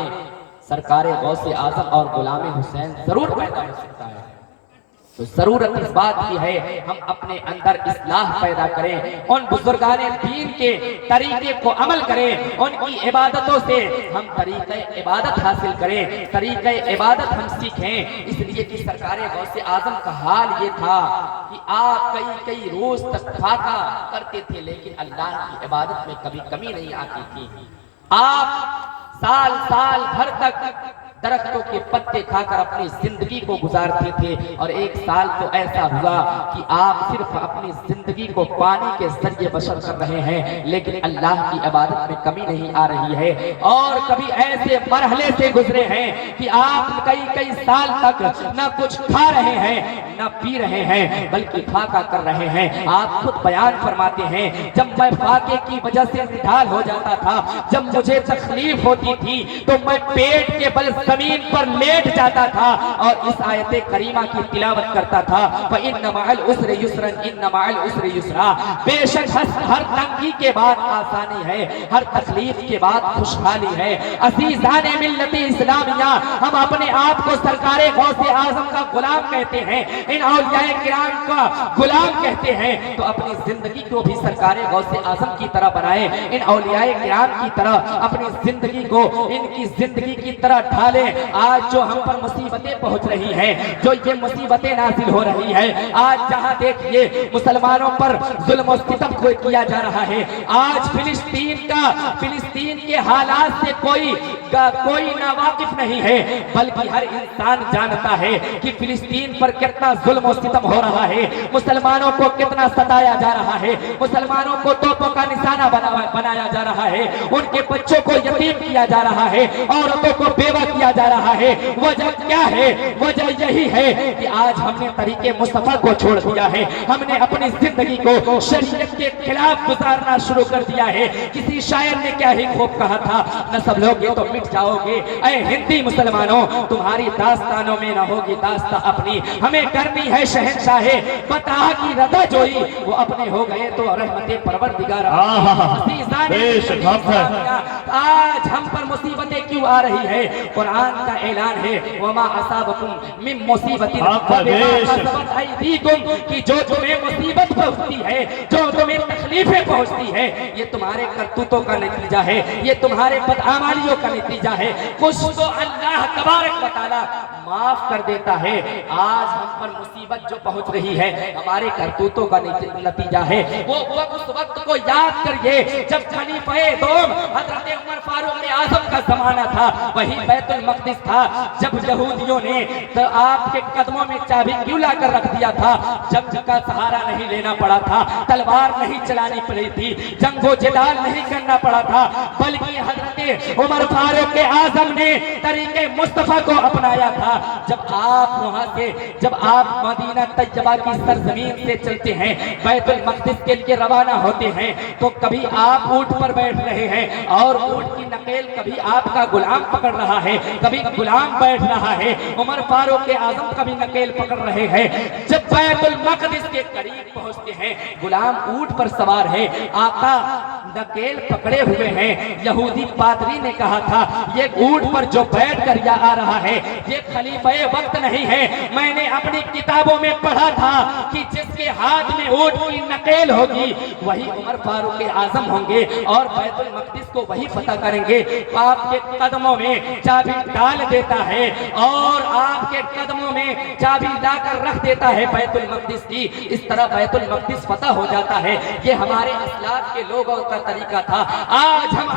سرکار غوث اعظم اور غلام حسین ضرور پیدا ہو سکتا ہے. تو ضرورت اس بات کی ہے ہم اپنے اندر اصلاح پیدا کریں، ان بزرگان دین کے طریقے کو عمل کریں، ان کی عبادتوں سے ہم طریقہ عبادت حاصل کریں، طریقہ عبادت ہم سیکھیں. اس لیے کہ سرکار غوث اعظم کا حال یہ تھا کہ آپ کئی روز تک فاقہ کرتے تھے لیکن اللہ کی عبادت میں کبھی کمی نہیں آتی تھی. آپ سال بھر تک درختوں کے پتے کھا کر اپنی زندگی کو گزارتے تھے، اور ایک سال تو ایسا ہوا کہ آپ صرف اپنی زندگی کو پانی کے ذریعے بسر کر رہے ہیں، لیکن اللہ کی عبادت میں کمی نہیں آ رہی ہے۔ اور کبھی ایسے مرحلے سے گزرے ہیں کہ آپ کئی سال تک نہ کچھ کھا رہے ہیں نہ پی رہے ہیں، بلکہ فاقہ کر رہے ہیں۔ آپ خود بیان فرماتے ہیں، جب میں فاقے کی وجہ سے نڈھال ہو جاتا تھا، جب مجھے تکلیف ہوتی تھی تو میں پیٹ کے بل زمین پر لیٹ جاتا تھا اور اس آیت کریمہ کی تلاوت کرتا تھا، فَإِنَّ مَعَ الْعُسْرِ يُسْرًا إِنَّ مَعَ الْعُسْرِ يُسْرًا۔ بے شک ہر تنگی کے بعد آسانی ہے، ہر تکلیف کے بعد خوشحالی ہے۔ عزیزان ملت اسلامیہ، ہم اپنے آپ کو سرکار غوث اعظم کا غلام کہتے ہیں، ان اولیاء کرام کا غلام کہتے ہیں، تو اپنی زندگی کو بھی سرکار غوث اعظم کی طرح بنائیں، ان اولیاء کرام کی طرح اپنی زندگی کو ان کی زندگی کی طرح ڈھالیں۔ آج جو ہم پر مصیبتیں پہنچ رہی ہیں، جو یہ مصیبتیں نازل ہو رہی ہے، آج جہاں دیکھیے مسلمانوں پر ظلم و ستم کو کیا جا رہا ہے، آج فلسطین کے حالات سے کوئی نا واقف نہیں ہے، بلکہ ہر انسان جانتا ہے کہ فلسطین پر کتنا ظلم و ستم ہو رہا ہے، مسلمانوں کو کتنا ستایا جا رہا ہے، مسلمانوں کو توپوں کا نشانہ بنایا جا رہا ہے، ان کے بچوں کو یتیم کیا جا رہا ہے، عورتوں کو بیوہ کیا جا رہا ہے۔ وجہ کیا ہے؟ وجہ یہی ہے کہ آج ہم نے طریق مصطفیٰ کو چھوڑ دیا ہے، ہم نے اپنی زندگی کو شریعت کے خلاف گزارنا شروع کر دیا ہے۔ کسی شاعر نے کیا ہی خوب کہا تھا، نسب لوگے تو مٹ جاؤ گے، اے ہندی مسلمانوں تمہاری داستانوں میں نہ ہوگی داستہ اپنی، ہمیں کرنی ہے شہنشاہ بتا کی رضا جوئی، وہ اپنے ہو گئے تو رحمت پروردگار۔ آج ہم پر مصیبتیں کیوں آ رہی ہے؟ قرآن کا اعلان ہے، وَمَا أَصَابَكُم مِّن مُّصِيبَةٍ فَبِمَا كَسَبَتْ أَيْدِيكُم، کہ جو تمہیں مصیبت پہنچتی ہے، جو تمہیں تکلیفیں پہنچتی ہے، یہ تمہارے کرتوتوں کا نتیجہ ہے، یہ تمہارے بدعمالیوں کا نتیجہ ہے۔ کچھ تو اللہ تبارک و تعالیٰ معاف کر دیتا ہے۔ آج ہم پر مصیبت جو پہنچ رہی ہے ہمارے کرتوتوں کا نتیجہ ہے۔ وہ اس وقت کو یاد کریے جب خلیفہ دوم حضرت عمر فاروق اعظم کا زمانہ تھا، وہی بیت المقدس تھا، جب یہودیوں نے تو آپ کے قدموں میں چابی کیوں لا کر رکھ دیا تھا؟ جنگ کا سہارا نہیں لینا پڑا تھا، تلوار نہیں چلانی پڑی تھی، جنگ و جدال نہیں کرنا پڑا تھا، بلکہ حضرت عمر فاروق اعظم نے طریق مصطفیٰ کو اپنایا تھا۔ جب آپ مدینہ طیبہ کی سرزمین سے چلتے ہیں، بیت المقدس کے لیے روانہ ہوتے ہیں، تو کبھی آپ اونٹ پر بیٹھ رہے ہیں اور اونٹ کی نقل کبھی آپ کا غلام پکڑ رہا ہے، کبھی غلام بیٹھ رہا ہے، عمر فاروق اعظم کبھی نقل پکڑ رہے ہیں۔ جب بیت المقدس کے قریب پہنچتے ہیں، غلام اونٹ پر سوار ہے، آقا نقل پکڑے ہوئے ہیں۔ یہودی پادری نے کہا تھا، یہ اونٹ پر جو بیٹھ کر یا آ رہا ہے یہ خلیفہ وقت نہیں ہے، میں نے اپنی کتابوں میں پڑھا تھا کہ جس کے ہاتھ میں اونٹ کی نقل ہوگی وہی عمر فاروق اعظم ہوں گے اور بیت المقدس کو وہی فتح کریں گے۔ آپ کے قدموں میں چابی ڈال دیتا ہے اور آپ کے قدموں میں چابی لا کر رکھ دیتا ہے بیت المقدس کی، اس طرح بیت المقدس فتح ہو جاتا ہے۔ یہ ہمارے اسلاف کے لوگوں کا طریقہ تھا۔ آج ہم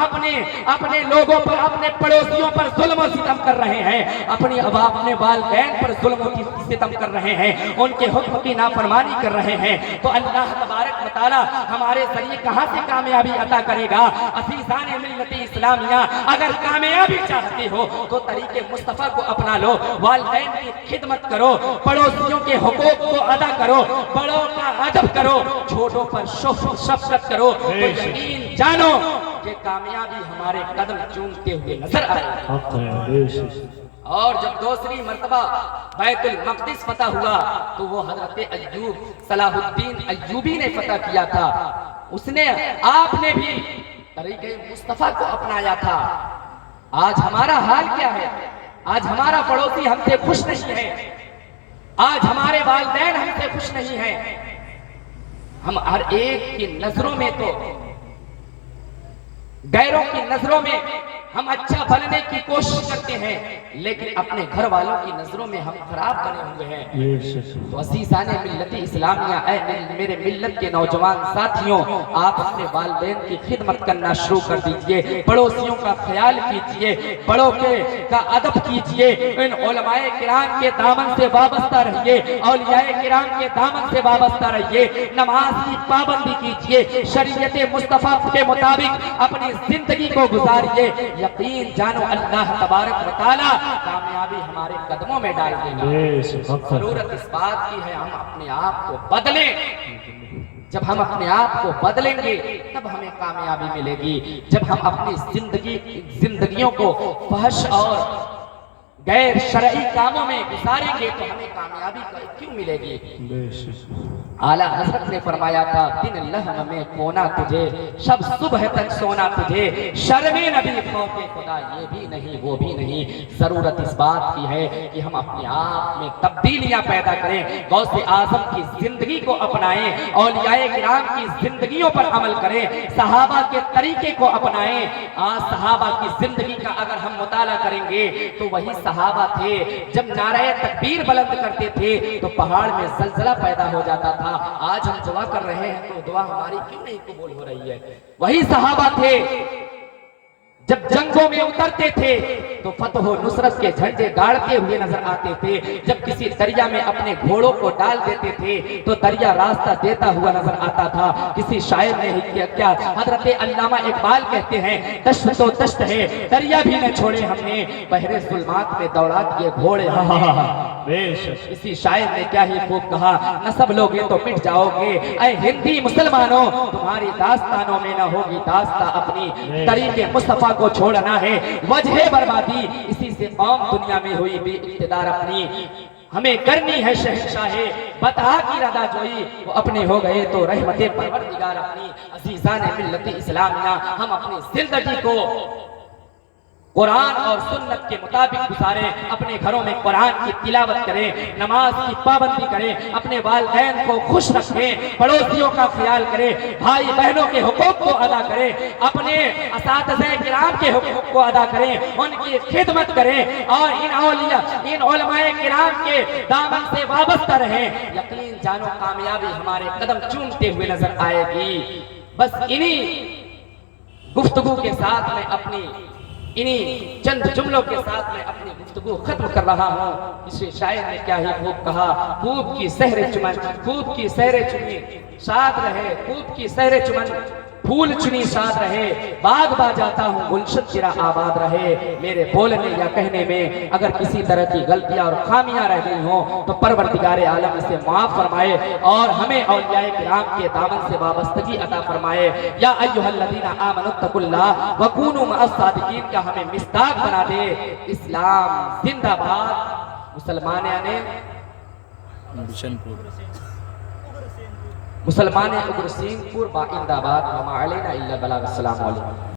اپنے لوگوں پر، اپنے پڑوسیوں پر ظلم و ستم کر رہے ہیں، اپنے والدین پر ظلم و ستم کر رہے ہیں، ان کے حکم کی نافرمانی کر رہے ہیں، تو اللہ تبارک و تعالی ہمارے ذریعے کہاں سے کامیابی عطا کرے گا؟ عزیزان ملت اسلامیہ، اگر کامیابی چاہتے ہو تو طریق مصطفیٰ کو اپنا لو، والدین کی خدمت کرو، پڑوسیوں کے حقوق کو ادا کرو، بڑوں کا ادب کرو، چھوٹوں پر شفقت کرو، تو یقین جانو کہ کامیابی ہمارے قدم چومتے ہوئے نظر آئے گی۔ اور جب دوسری مرتبہ بیت المقدس فتح ہوا تو وہ حضرت ایوب صلاح الدین ایوبی نے فتح کیا تھا، آپ نے بھی طریقہ مصطفیٰ کو اپنایا تھا۔ آج ہمارا حال کیا ہے؟ آج ہمارا پڑوسی ہم سے خوش نہیں ہے، آج ہمارے والدین ہم سے خوش نہیں ہیں، ہم ہر ایک کی نظروں میں تو غیروں کی نظروں میں ہم اچھا بننے کی کوشش کرتے ہیں لیکن اپنے گھر والوں کی نظروں میں ہم خراب بنے ہوئے ہیں۔ بے شک تو عزیزان ملت اسلامیہ، اے میرے ملت کے نوجوان ساتھیوں، آپ اپنے والدین کی خدمت کرنا شروع کر دیجئے، پڑوسیوں کا خیال کیجئے، بڑوں کا ادب کیجئے، ان علماء کرام کے دامن سے وابستہ رہیے، اولیاء کرام کے دامن سے وابستہ رہیے، نماز کی پابندی کیجئے، شریعت مصطفیٰ کے مطابق اپنی زندگی کو گزاریے، یقین جانو اللہ تبارک و تعالی کامیابی ہمارے قدموں میں ڈال دے گا۔ بے شک ضرورت اس بات کی ہے ہم اپنے آپ کو بدلیں۔ جب ہم اپنے آپ کو بدلیں گے تب ہمیں کامیابی ملے گی۔ جب ہم اپنی زندگیوں کو فحش اور غیر شرعی کاموں میں گزاریں گے تو ہمیں کامیابی کیوں ملے گی؟ بے شک اعلیٰ حضرت نے فرمایا تھا، دن لہم میں کھونا تجھے، شب صبح تک سونا تجھے، شرم نبی خوف خدا یہ بھی نہیں وہ بھی نہیں۔ ضرورت اس بات کی ہے کہ ہم اپنے آپ میں تبدیلیاں پیدا کریں، غوث اعظم کی زندگی کو اپنائیں، اولیاء کرام کی زندگیوں پر عمل کریں، صحابہ کے طریقے کو اپنائیں۔ آج صحابہ کی زندگی کا اگر ہم مطالعہ کریں گے تو وہی صحابہ تھے جب نعرہ تکبیر بلند کرتے تھے تو پہاڑ میں زلزلہ پیدا ہو جاتا تھا۔ آج ہم دعا کر رہے ہیں تو دعا ہماری کیوں نہیں قبول ہو رہی ہے؟ وہی صحابہ تھے جب جنگوں میں اترتے تھے تو فتح و نصرت کے جھنڈے گاڑتے ہوئے نظر آتے تھے، جب کسی دریا میں اپنے گھوڑوں کو ڈال دیتے تھے تو دریا راستہ دیتا ہوا نظر آتا تھا۔ کسی شاعر نے کیا حضرت علامہ اقبال کہتے ہیں، دشت تو دشت ہے دریا بھی نہ چھوڑے ہم نے، بحر ظلمات میں دوڑا دیے گھوڑے ہم نے۔ بے شک کسی شاعر نے کیا ہی خوب کہا، نسب لوگے تو مٹ جاؤ گے اے ہندی مسلمانوں، تمہاری داستانوں میں نہ ہوگی داستان اپنی، طریق مصطفیٰ کو چھوڑنا ہے وجہ بربادی، اسی سے قوم دنیا میں ہوئی بے اقتدار اپنی۔ ہمیں کرنی ہے شہنشاہ بتا کی رضا جوئی، وہ اپنے ہو گئے تو رحمت پروردگار اپنی۔ عزیزان ملت اسلامیہ، ہم اپنی زندگی کو قرآن اور سنت کے مطابق گزاریں، اپنے گھروں میں قرآن کی تلاوت کریں، نماز کی پابندی کریں، اپنے والدین کو خوش رکھیں، پڑوسیوں کا خیال کریں، بھائی بہنوں کے حقوق کو ادا کریں، اپنے اساتذہ کرام کے حقوق کو ادا کریں، ان کی خدمت کریں اور ان علماء کرام کے دامن سے وابستہ رہیں۔ یقین جانو کامیابی ہمارے قدم چومتے ہوئے نظر آئے گی۔ بس انہی گفتگو کے ساتھ میں انہی چند جملوں کے ساتھ میں اپنی گفتگو ختم کر رہا ہوں۔ کسی شاعر نے کیا ہی خوب کہا، خوب کی سحر چمن، خوب کی سحر چنی شاد رہے، خوب کی سحر چمن پھول چنی شاد رہے، باغ با جاتا ہوں گلشن تیرا آباد رہے۔ میرے بولنے یا کہنے میں اگر کسی طرح کی غلطیاں اور خامیاں رہ گئی ہوں تو پروردگار عالم اسے معاف فرمائے اور ہمیں اولیاء کرام کے دامن سے وابستگی عطا فرمائے۔ یا ایھا الذین آمنوا اتقوا اللہ وکونوا مع الصادقین کا ہمیں مصداق بنا دے۔ اسلام زندہ باد۔ مسلمان اگرسین پور با اند آباد وما علینا الا البلاغ۔ السلام علیکم۔